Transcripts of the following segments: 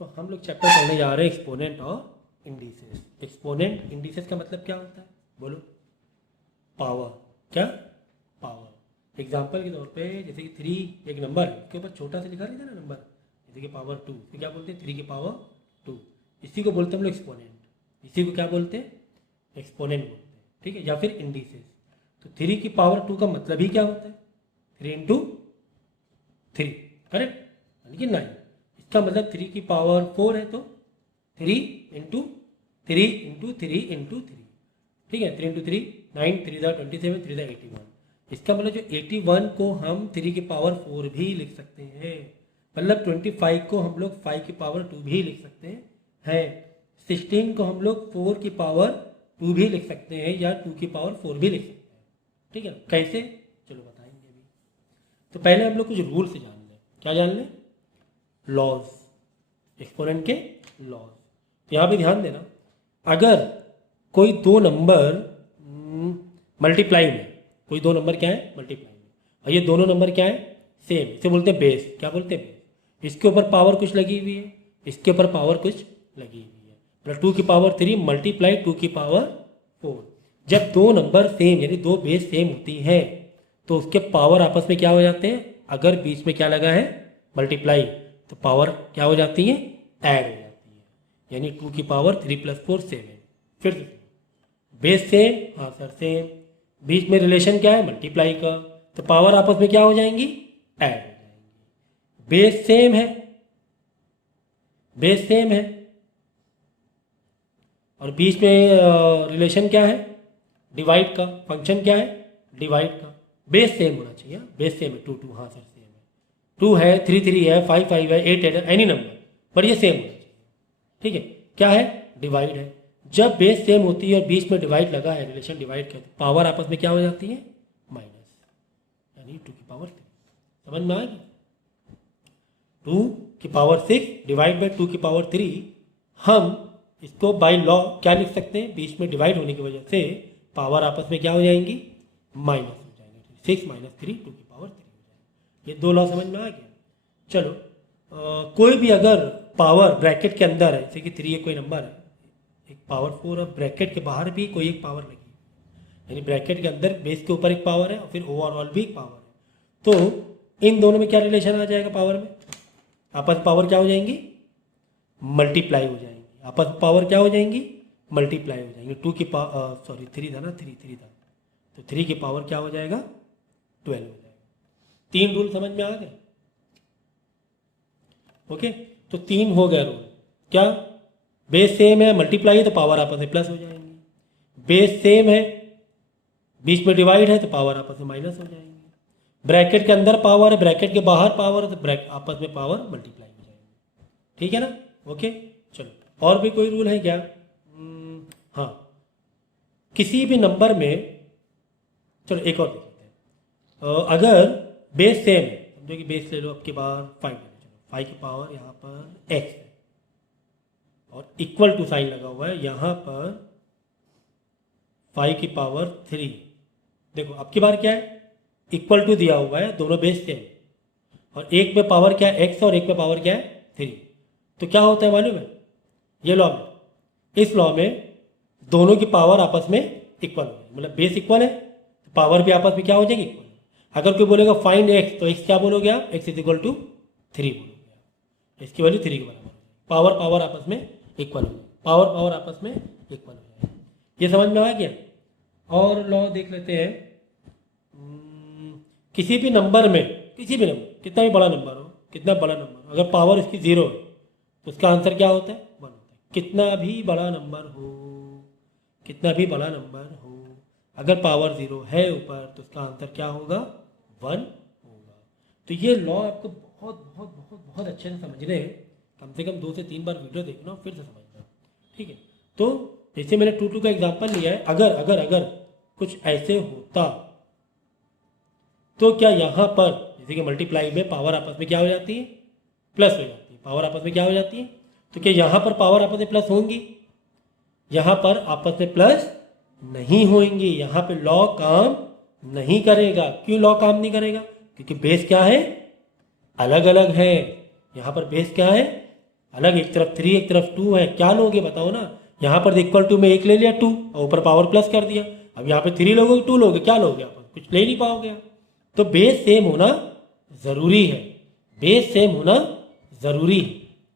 तो हम लोग चैप्टर पढ़ने जा रहे हैं एक्सपोनेंट और इंडिसेस। एक्सपोनेंट इंडिसेस का मतलब क्या होता है बोलो? पावर। क्या? पावर। एग्जाम्पल के तौर पे जैसे कि 3 एक नंबर है, उसके ऊपर छोटा सा लिखा रहता है ना नंबर, जैसे कि पावर 2, तो क्या बोलते हैं? 3 की पावर 2। इसी को बोलते हैं हम लोग एक्सपोनेंट। इसी को क्या बोलते हैं? एक्सपोनेंट बोलते हैं। ठीक है, या फिर इंडिसेस। तो 3 की पावर 2 का मतलब ही क्या होता है? 3 इंटू 3, करेक्ट, यानी कि 9। इसका मतलब 3 की पावर 4 है तो 3 इंटू 3 इंटू 3 इंटू 3। ठीक है, 3 इंटू 3 9, 3 दा 27, 3 दा 81। इसका मतलब जो 81 को हम 3 की पावर 4 भी लिख सकते हैं। मतलब 25 को हम लोग 5 की पावर 2 भी लिख सकते हैं। 16 को हम लोग 4 की पावर 2 भी लिख सकते हैं या 2 की पावर 4 भी लिख सकते हैं। ठीक है, कैसे? चलो बताएंगे अभी। तो पहले हम लोग कुछ रूल से जान लें। क्या जान लें? लॉज, एक्सपोनेंट के लॉज। तो यहाँ पे ध्यान देना, अगर कोई दो नंबर मल्टीप्लाई में, कोई दो नंबर क्या है? मल्टीप्लाई में, और ये दोनों नंबर क्या है? सेम। इसे बोलते हैं बेस। क्या बोलते हैं? बेस। इसके ऊपर पावर कुछ लगी हुई है, इसके ऊपर पावर कुछ लगी हुई है, मतलब 2 की पावर 3 मल्टीप्लाई 2 की पावर 4। जब दो नंबर सेम यानी दो बेस सेम होती हैं तो उसके पावर आपस में क्या हो जाते हैं? अगर बीच में क्या लगा है? मल्टीप्लाई, तो पावर क्या हो जाती है? ऐड हो जाती है। यानी 2 की पावर 3 + 4 7। फिर से बेस सेम, हाँ सर सेम, बीच में रिलेशन क्या है? मल्टीप्लाई का, तो पावर आपस में क्या हो जाएंगी? ऐड हो जाएंगी। बेस सेम है, बेस सेम है, और बीच में रिलेशन क्या है? डिवाइड का। फंक्शन क्या है? डिवाइड का। बेस सेम होना चाहिए। बेस सेम है, 2 2, हाँ सर सेम है, 2 है, 3 3 है, 5 5 है, 8 8 है, एनी नंबर, पर ये सेम होना चाहिए। ठीक है, क्या है? डिवाइड है। जब बेस सेम होती है और बीच में डिवाइड लगा है, रिलेशन डिवाइड का, तो पावर आपस में क्या हो जाती है? माइनस, यानी 2 की पावर 3। समझ में आ गई? 2 की पावर 6 डिवाइड बाई 2 की पावर 3। हम इसको बाय लॉ क्या लिख सकते हैं? बीच में डिवाइड होने की वजह से पावर आपस में क्या हो जाएंगी? माइनस हो जाएंगे। 6 - 3 2 की पावर 3 हो जाएगी। ये दो लॉ समझ में आ गया? चलो, कोई भी अगर पावर ब्रैकेट के अंदर है, जैसे कि 3 कोई नंबर है, एक पावर 4 और ब्रैकेट के बाहर भी कोई एक पावर लगी, यानी ब्रैकेट के अंदर बेस के ऊपर एक पावर है और फिर ओवरऑल भी एक पावर है, तो इन दोनों में क्या रिलेशन आ जाएगा? पावर में आपस पावर क्या हो जाएंगी? मल्टीप्लाई हो जाएंगी। आपस पावर क्या हो जाएंगी? मल्टीप्लाई हो जाएंगी। 2 की पावर, सॉरी 3 था ना, 3 था, तो 3 की पावर क्या हो जाएगा? 12 हो जाएगा। 3 रूल समझ में आ गए? ओके, तो 3 हो गए रूल। क्या? बेस सेम है, मल्टीप्लाई है, तो पावर आपस में प्लस हो जाएंगी। बेस सेम है, बीच में डिवाइड है, तो पावर आपस में माइनस हो जाएंगी। ब्रैकेट के अंदर पावर है, ब्रैकेट के बाहर पावर है, तो आपस में पावर मल्टीप्लाई हो जाएंगी। ठीक है ना? ओके, चलो और भी कोई रूल है क्या? हाँ, किसी भी नंबर में, चलो एक और देख लेते हैं। अगर बेस सेम है, समझो कि बेस ले लो, आपके बार 5 ले लो, चलो 5 की पावर यहाँ पर x है और इक्वल टू साइन लगा हुआ है यहाँ पर 5 की पावर 3। देखो आपकी बार क्या है? इक्वल टू दिया हुआ है, दोनों बेस सेम, और एक में पावर क्या है? x और एक में पावर क्या है? 3। तो क्या होता है मालूम है? ये लॉ में, इस लॉ में दोनों की पावर आपस में इक्वल है, मतलब बेस इक्वल है, पावर भी आपस में क्या हो जाएगी? इक्वल। अगर कोई बोलेगा फाइंड x, तो x क्या बोलोगे आप? x = 3 बोलोगे आप। इसकी वैल्यू 3 के बराबर। पावर पावर आपस में इक्वल हो, पावर पावर आपस में इक्वल हो जाए। ये समझ में आ गया? और लॉ देख लेते हैं। किसी भी नंबर में, किसी भी नंबर, कितना भी बड़ा नंबर हो, कितना बड़ा नंबर, अगर पावर इसकी 0 है तो उसका आंसर क्या होता है? 1 होता है। कितना भी बड़ा नंबर हो, कितना भी बड़ा नंबर हो, अगर पावर 0 है ऊपर, तो उसका आंसर क्या होगा? 1 होगा। तो ये लॉ आपको बहुत बहुत बहुत बहुत अच्छे से समझने हैं। कम से कम 2 से 3 बार वीडियो देखना और फिर से समझना। ठीक है, तो जैसे मैंने 2 2 का एग्जाम्पल लिया है, अगर अगर अगर कुछ ऐसे होता तो क्या यहाँ पर, जैसे कि मल्टीप्लाई में पावर आपस में क्या हो जाती है? प्लस हो जाती है। पावर आपस में क्या हो जाती है? तो क्या यहाँ पर पावर आपस में प्लस होंगी? यहाँ पर आपस में प्लस नहीं होंगी। यहाँ पे लॉ काम नहीं करेगा। क्यों लॉ काम नहीं करेगा? क्योंकि बेस क्या है? अलग अलग है। यहाँ पर बेस क्या है? अलग, एक तरफ 3 एक तरफ 2 है, क्या लोगे बताओ ना। यहाँ पर इक्वल टू में 1 ले लिया 2 और ऊपर पावर प्लस कर दिया। अब यहाँ पे 3 लोगे 2 लोगे, क्या लोगे आप, कुछ ले नहीं पाओगे आप। तो बेस सेम होना ज़रूरी है, बेस सेम होना ज़रूरी है,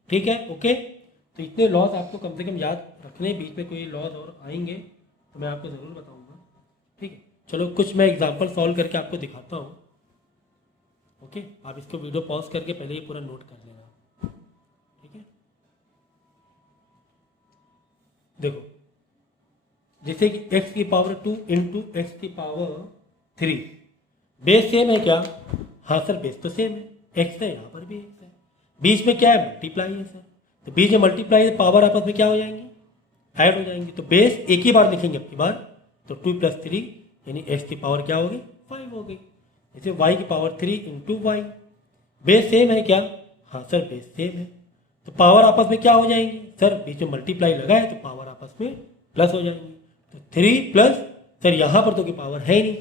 ठीक है, ओके। तो इतने लॉज आपको कम से कम याद रखने, बीच में कोई लॉज और आएंगे तो मैं आपको ज़रूर बताऊंगा, ठीक है। चलो कुछ मैं एग्जांपल सॉल्व करके आपको दिखाता हूँ, ओके। आप इसको वीडियो पॉज करके पहले ये पूरा नोट कर लेना, ठीक है। देखो जैसे कि x की पावर 2 इंटू एक्स की पावर 3, बेस सेम है क्या, हाँ सर बेस तो सेम है, x है यहाँ पर भी x है, बीच में क्या है मल्टीप्लाई है सर, तो बीच में मल्टीप्लाई पावर आपस में क्या हो जाएंगी, ऐड हो जाएंगी। तो बेस एक ही बार लिखेंगे अब की बार, तो 2 + 3 यानी x की पावर क्या होगी 5 हो गई। जैसे y की power 3 into y, base same है क्या, हाँ सर बेस सेम है, तो पावर आपस में क्या हो जाएंगी सर, बीच में मल्टीप्लाई लगा है तो पावर आपस में प्लस हो जाएंगी। तो 3 प्लस, सर यहाँ पर तो कोई पावर है ही नहीं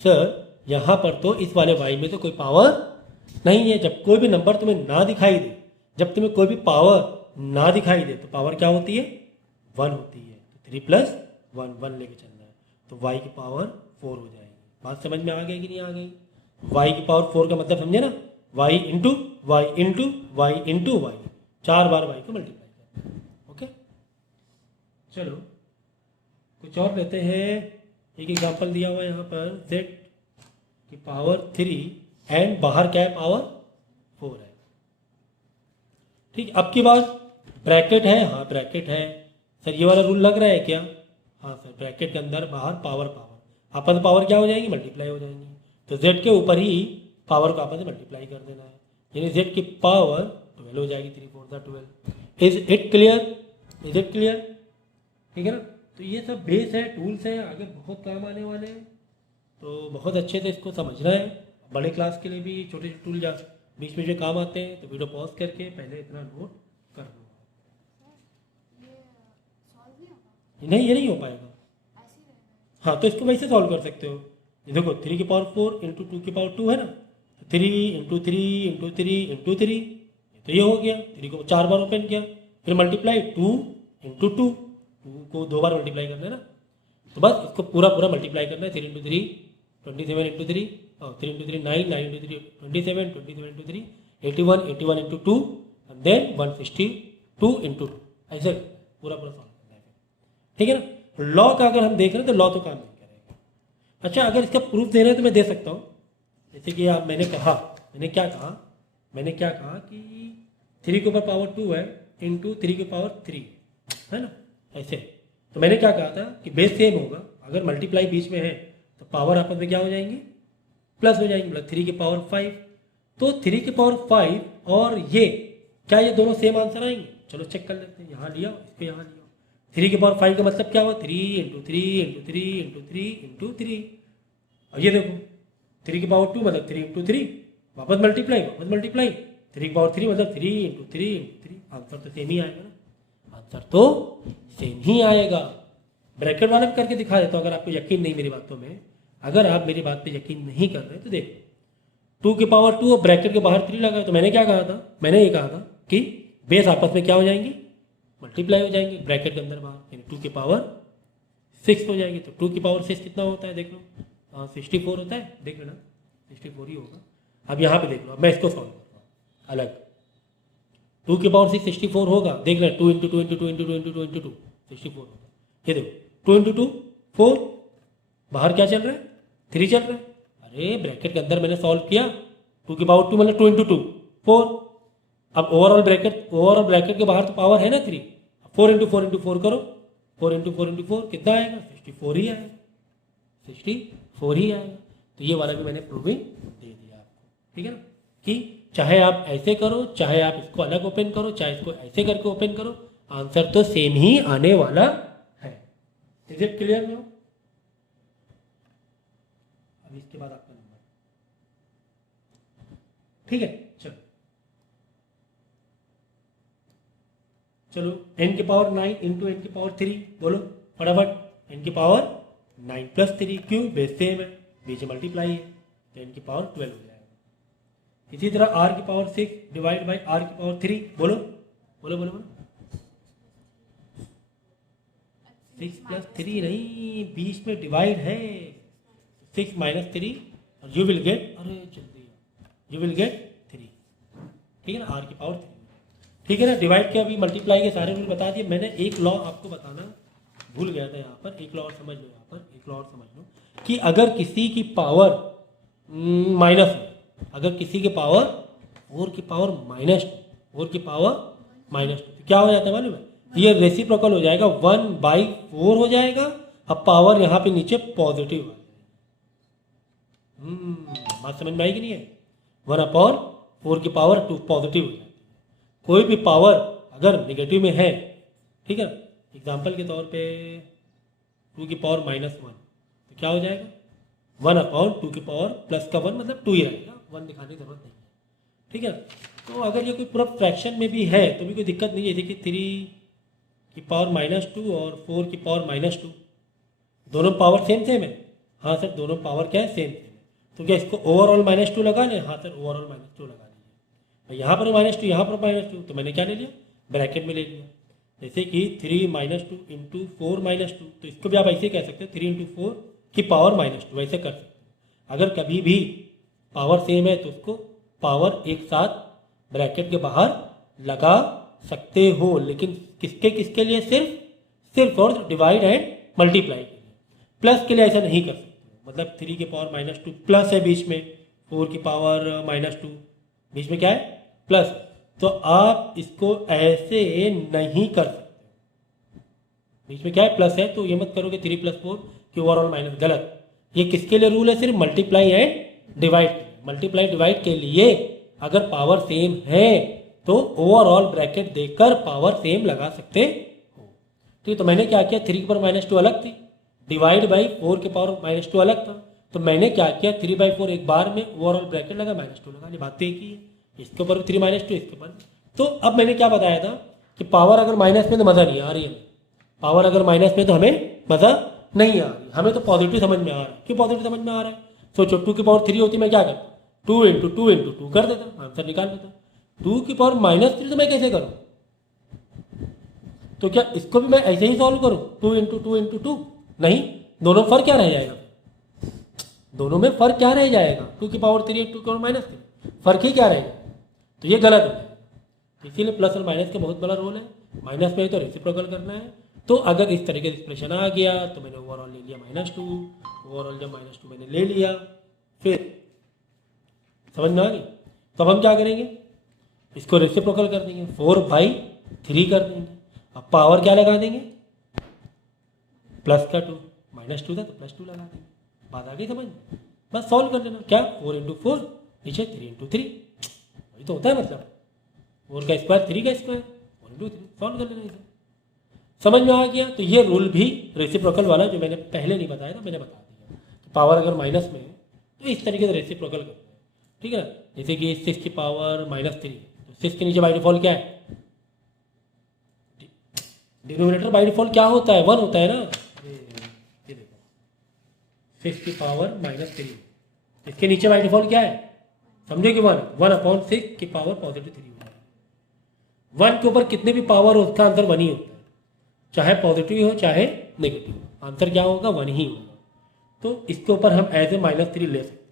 सर, यहाँ पर तो इस वाले y में तो कोई पावर नहीं है। जब कोई भी नंबर तुम्हें ना दिखाई दे, जब तुम्हें कोई भी पावर ना दिखाई दे तो पावर क्या होती है 1 होती है। तो 3 + 1 1 लेके चलना है, तो y की पावर 4 हो जाएगी। बात समझ में आ गई कि नहीं आ गई, y की पावर 4 का मतलब समझे ना, y into y into y into y, 4 बार y को मल्टीप्लाई करते हैं, ओके। चलो कुछ और लेते हैं, एक एग्जांपल दिया हुआ है यहाँ पर, z की पावर 3 एंड बाहर क्या है पावर 4 है, ठीक। अब की बात ब्रैकेट है, हाँ ब्रैकेट है सर, ये वाला रूल लग रहा है क्या, हाँ सर ब्रैकेट के अंदर बाहर पावर पावर आपस में पावर क्या हो जाएंगी मल्टीप्लाई हो जाएंगी, तो z के ऊपर ही पावर को आपस में मल्टीप्लाई कर देना है, यानी z की पावर 12 हो जाएगी, 3 4 12। Is it clear, is it clear, ठीक है ना। तो ये सब बेस है, टूल्स हैं, आगे बहुत काम आने वाले हैं, तो बहुत अच्छे से इसको समझना है। बड़े क्लास के लिए भी छोटे छोटे टूल जा बीच में जो काम आते हैं, तो वीडियो पॉज करके पहले इतना नोट कर लो। नहीं ये नहीं हो पाएगा, हाँ तो इसको वैसे सॉल्व कर सकते हो। ये देखो 3 की पावर 4 इंटू 2 की पावर 2 है ना, 3 इंटू 3 इंटू 3 इंटू 3, तो ये हो गया, 3 को 4 बार ओपन किया, फिर मल्टीप्लाई 2 इंटू 2, 2 को 2 बार मल्टीप्लाई करना है ना, तो बस इसको पूरा पूरा मल्टीप्लाई करना है। 3 इंटू 3 27 इंटू 3, और 3 into 3 9, 9 into 3 27, 27 into 3 81, 81 into 2 and then 162 into 2, ऐसे पूरा पूरा सॉल्व करना है, ठीक है ना। लॉ का अगर हम देख रहे हैं तो लॉ तो काम नहीं करेगा। अच्छा अगर इसका प्रूफ देना है तो मैं दे सकता हूँ, जैसे कि आप मैंने कहा, मैंने क्या कहा कि 3 के ऊपर पावर 2 है इंटू 3 के पावर 3 है ना, ऐसे। तो मैंने क्या कहा था कि बेस सेम होगा, अगर मल्टीप्लाई बीच में है तो पावर आपस में क्या हो जाएंगी प्लस हो जाएंगी, मतलब 3 की पावर 5। तो 3 की पावर 5 और ये क्या, ये दोनों सेम आंसर आएंगे, चलो चेक कर लेते हैं। यहाँ लिया इसको यहाँ लिया, 3 की पावर 5 का मतलब क्या हुआ 3 इंटू 3 इंटू 3 इंटू 3 इंटू 3, और ये देखो 3 की पावर 2 मतलब 3 इंटू 3, वापस मल्टीप्लाई 3 की पावर 3 मतलब 3 इंटू 3 इंटू 3, आंसर तो सेम ही आएगा ना, आंसर तो सेम ही आएगा। ब्रैकेट वाला भी करके दिखा देता हूँ, अगर आपको यकीन नहीं मेरी बातों में, अगर आप मेरी बात पे यकीन नहीं कर रहे तो देखो 2 की पावर 2 और ब्रैकेट के बाहर 3 लगा, तो मैंने क्या कहा था, मैंने ये कहा था कि बेस आपस में क्या हो जाएंगी मल्टीप्लाई हो जाएंगे, ब्रैकेट के अंदर बाहर, यानी 2 की पावर 6 हो जाएगी। तो 2 की पावर 6 कितना होता है देख लो, 64 होता है, देख लेना 64 ही होगा। अब यहाँ पे देख लो, अब मैं इसको सॉल्व करता हूँ अलग, 2 की पावर 6 64 होगा, देख लेना 2 into 2 into 2 into 2 into 2 into 2 64 होगा। ये देखो 2 इंटू 2 4, बाहर क्या चल रहा है 3 चल रहा है, अरे ब्रैकेट के अंदर मैंने सॉल्व किया, 2 की पावर 2 मतलब 2 इंटू 2 4। अब ओवरऑल ब्रैकेट के बाहर तो पावर है ना 3, 4 इंटू 4 इंटू 4 करो, 4 इंटू 4 इंटू 4 कितना आएगा 64 ही आएगा, 64 ही आएगा। तो ये वाला भी मैंने प्रूविंग दे दिया आपको, ठीक है ना, कि चाहे आप ऐसे करो, चाहे आप इसको अलग ओपन करो, चाहे इसको ऐसे करके ओपन करो, आंसर तो सेम ही आने वाला है। Is it clear no. अब इसके बाद आपका नंबर, ठीक है। चलो n की पावर 9 इंटू n की पावर 3 बोलो फटाफट, n की पावर 9 प्लस 3, क्यों बेस सेम है, बीच में मल्टीप्लाई है, तो n की पावर 12 हो जाएगा। इसी तरह r की पावर 6 डिवाइड बाई r की पावर 3 बोलो बोलो बोलो बोलो। 6 प्लस 3 नहीं, बीच में डिवाइड है। 6 माइनस 3 और यू विल गेट, अरे जल्दी, यू विल गेट 3, ठीक है ना, आर की पावर 3, ठीक है ना। डिवाइड के अभी मल्टीप्लाई के सारे रूल बता दिए मैंने। एक लॉ आपको बताना भूल गया था यहाँ पर, एक लॉ और समझ लो, यहाँ पर एक लॉ और समझ लो कि अगर किसी की पावर माइनस में, अगर किसी की पावर 4 की पावर माइनस 2, 4 की पावर माइनस 2, तो क्या हो जाता है मालूम है, ये रेसिप्रोकल हो जाएगा, 1/4 हो जाएगा। अब पावर यहाँ पे नीचे पॉजिटिव आ जाएगा। बात समझ में आई कि नहीं है? 1/4 की पावर 2 पॉजिटिव हो जाती है। कोई भी पावर अगर नेगेटिव में है, ठीक है, एग्जाम्पल के तौर पे 2 की पावर -1, तो क्या हो जाएगा, 1/2 की पावर प्लस का 1, मतलब 2 ही रहेगा, 1 दिखाने की जरूरत नहीं है, ठीक है। तो अगर ये कोई पूरा फ्रैक्शन में भी है तो भी कोई दिक्कत नहीं है। देखिए 3 की पावर -2 और 4 की पावर -2, दोनों पावर सेम सेम है। हाँ सर, दोनों पावर क्या है, सेम सेम है। तो क्या इसको ओवरऑल -2 लगा लें? हाँ सर, ओवरऑल -2 लगा लीजिए। यहाँ पर -2, यहाँ पर -2, तो मैंने क्या ले लिया, ब्रैकेट में ले लिया। जैसे कि 3 -2 इंटू 4 -2, तो इसको भी आप ऐसे कह सकते हो, 3 इंटू 4 की पावर -2, ऐसे कर सकते हो। अगर कभी भी पावर सेम है तो उसको पावर एक साथ ब्रैकेट के बाहर लगा सकते हो, लेकिन किसके किसके लिए, सिर्फ और डिवाइड एंड मल्टीप्लाई के लिए। प्लस के लिए ऐसा नहीं कर सकते, मतलब 3 की पावर -2 प्लस है बीच में, 4 की पावर -2 बीच में क्या है, प्लस, तो आप इसको ऐसे नहीं कर सकते। बीच में क्या है, प्लस है, तो ये मत करोगे 3 + 4 कि ओवरऑल माइनस, गलत। ये किसके लिए रूल है, सिर्फ multiply and divide. Multiply divide के लिए अगर पावर सेम है तो ओवरऑल ब्रैकेट देकर पावर सेम लगा सकते हो। ठीक, तो मैंने क्या किया, 3 की पावर -2 अलग थी, डिवाइड बाई 4 की पावर -2 अलग था, तो मैंने क्या किया, 3/4 एक बार में ओवरऑल ब्रैकेट लगा, -2 लगा, ये बात तो एक ही है। इसके ऊपर 3 -2, इसके ऊपर। तो अब मैंने क्या बताया था कि पावर अगर माइनस में तो मज़ा नहीं आ रही है, पावर अगर माइनस में तो हमें मज़ा नहीं आ रही, हमें तो पॉजिटिव समझ में आ रहा है। क्यों पॉजिटिव समझ में आ रहा है? सोचो 2 की पावर 3 होती, मैं क्या करता, 2 इंटू 2 इंटू 2 कर देता, आंसर निकाल देता। 2 की पावर -3 तो मैं कैसे करूँ? तो क्या इसको भी मैं ऐसे ही सॉल्व करूँ, 2 इंटू 2 इंटू 2? नहीं, दोनों फर्क क्या रह जाएगा, दोनों में फर्क क्या रह जाएगा, 2 की पावर 3 2 की पावर -3, फर्क ही क्या रहेगा? तो ये गलत है। इसीलिए प्लस और माइनस का बहुत बड़ा रोल है। माइनस में तो रेसिप्रोकल करना है। तो अगर इस तरीके से एक्सप्रेशन आ गया तो मैंने ओवरऑल ले लिया -2, ओवरऑल जब -2 मैंने ले लिया, फिर समझ में आ गई। तो अब हम क्या करेंगे, इसको रेसिप्रोकल कर देंगे, 4/3 कर देंगे। अब पावर क्या लगा देंगे, प्लस का 2, -2 था तो +2 लगा देंगे। बात आ गई समझ में? बस सॉल्व कर लेना, क्या 4 इंटू 4 नीचे 3 इंटू 3, वही तो होता है, मतलब 4 का स्क्वायर 3 का स्क्वायर, 4 इंटू 3, सॉल्व कर लेना इसे। समझ में आ गया? तो ये रूल भी रेसिप्रोकल वाला जो मैंने पहले नहीं बताया था, मैंने बता दिया। तो पावर अगर माइनस में है तो इस तरीके से रेसिप्रोकल करना है, ठीक है ना। जैसे कि 6 की पावर -3, तो 6 के नीचे बाई डिफॉल्ट क्या है, डिनोमिनेटर बाई डिफॉल्ट क्या होता है, 1 होता है ना। ये देखो 6 की पावर -3, इसके नीचे बाई डिफॉल्ट क्या है, समझे कि 1/6 की पावर +3 होता है। 1 के ऊपर कितने भी पावर हो उसका आंसर 1 ही होता है, चाहे पॉजिटिव हो चाहे नेगेटिव, आंसर क्या होगा, 1 ही होगा। तो इसके ऊपर हम एज ए -3 ले सकते हैं।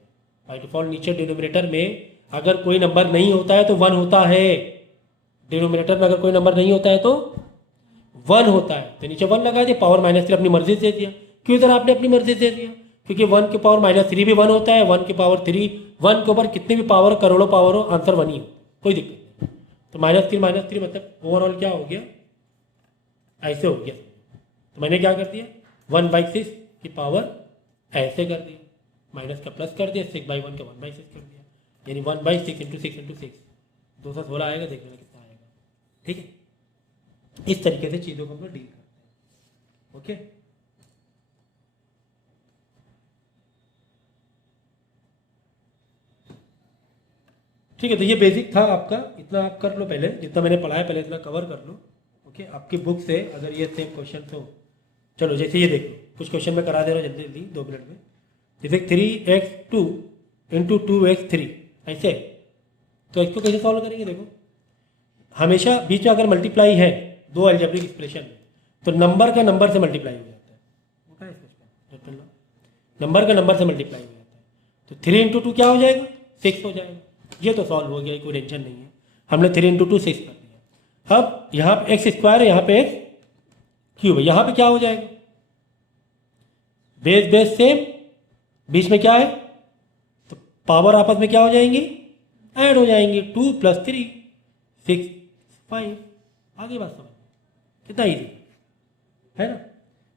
बाई डिफॉल्ट नीचे डिनोमिनेटर में अगर कोई नंबर नहीं होता है तो 1 होता है, डिनोमिनेटर में अगर कोई नंबर नहीं होता है तो 1 होता है, तो नीचे 1 लगा दिया, पावर -3 अपनी मर्जी से दे दिया। क्यों इधर आपने अपनी मर्जी से दे दिया, क्योंकि 1 की पावर -3 भी 1 होता है, 1 की पावर 3, 1 के ऊपर कितने भी पावर, करोड़ों पावर हो, आंसर 1 ही हो, कोई दिक्कत नहीं। तो -3 मतलब ओवरऑल क्या हो गया, ऐसे हो गया। तो मैंने क्या कर दिया, 1/6 की पावर ऐसे कर दी, माइनस का प्लस कर दिया, 6/1 का 1/6 कर दिया, यानी 1/6 इंटू 6 इंटू 6, 216 आएगा, देख लेना कितना आएगा। ठीक है, इस तरीके से चीज़ों को हम लोग डील करते हैं। ओके, ठीक है। तो ये बेसिक था आपका, इतना आप कर लो पहले, जितना मैंने पढ़ाया पहले इतना कवर कर लो। ओके, आपकी बुक से अगर ये सेम क्वेश्चन हो, चलो जैसे ये देखो, कुछ क्वेश्चन में करा दे रहा हूँ जल्दी जल्दी 2 मिनट में। जैसे 3x2 इंटू 2x3 ऐसे, तो इसको कैसे सॉल्व करेंगे, देखो हमेशा बीच में अगर मल्टीप्लाई है दो अलजेब्रिक एक्सप्रेशन में तो नंबर का नंबर से मल्टीप्लाई हो जाता है। होता है इसमें नंबर का नंबर से मल्टीप्लाई हो जाता है। तो 3 × 2 क्या हो जाएगा 6 हो जाएगा। ये तो सॉल्व हो गया, कोई टेंशन नहीं है। हमने 3 × 2 6 कर दिया। अब यहाँ पे x स्क्वायर है, यहाँ पे x क्यूब है। यहाँ पे क्या हो जाएगा बेस बेस सेम, बीच में क्या है तो पावर आपस में क्या हो जाएंगी ऐड हो जाएंगी। 2 + 3 6 5। आगे बात समझ कितना ईजी है ना।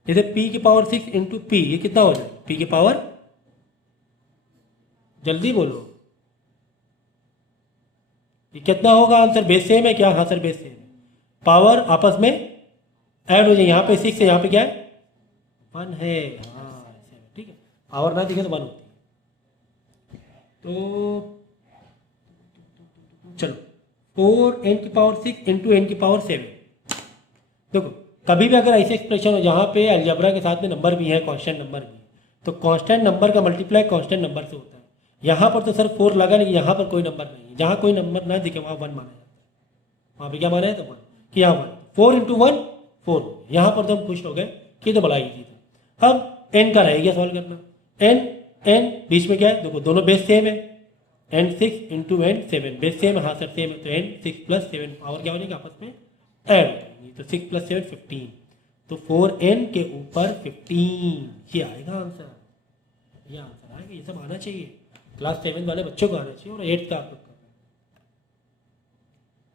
जैसे p की पावर 6 × p ये कितना हो जाएगा p की पावर, जल्दी बोलो ये कितना होगा आंसर। बेस सेम है क्या, हाँ सर बेस सेम है। पावर आपस में ऐड हो जाए। यहाँ पे 6 है, यहाँ पे क्या है 1 है। हाँ ऐसे है, ठीक है। पावर ना दिखे तो 1 होती है। तो चलो 4n⁶ × n⁶7। देखो कभी भी अगर ऐसे एक्सप्रेशन हो जहाँ पे अलजेब्रा के साथ में नंबर भी है, कांस्टेंट नंबर भी है, तो कांस्टेंट नंबर का मल्टीप्लाई कांस्टेंट नंबर से होता है। यहाँ पर तो सर 4 लगा नहीं, यहाँ पर कोई नंबर नहीं है। जहाँ कोई नंबर ना दिखे वहाँ 1 माना जाता है। वहाँ पे क्या माना है तो 1 कि यहाँ 1 4 × 1 4। यहाँ पर तो हम खुश हो गए कि तो बड़ा ईजी था। अब n का रह गया सॉल्व करना। n बीच में क्या है देखो दोनों बेस सेम है। n6 × n7 बेस सेम है, हाँ सर सेम है। तो n6 + 7 पावर क्या हो जाएगी आपस में ऐड हो जाएंगी। तो 6 + 7 15। तो 4n के ऊपर 15 ये आएगा आंसर। ये आंसर आएगा, ये सब आना चाहिए। क्लास 7 वाले बच्चों को आना चाहिए और 8th का आप लोग करना।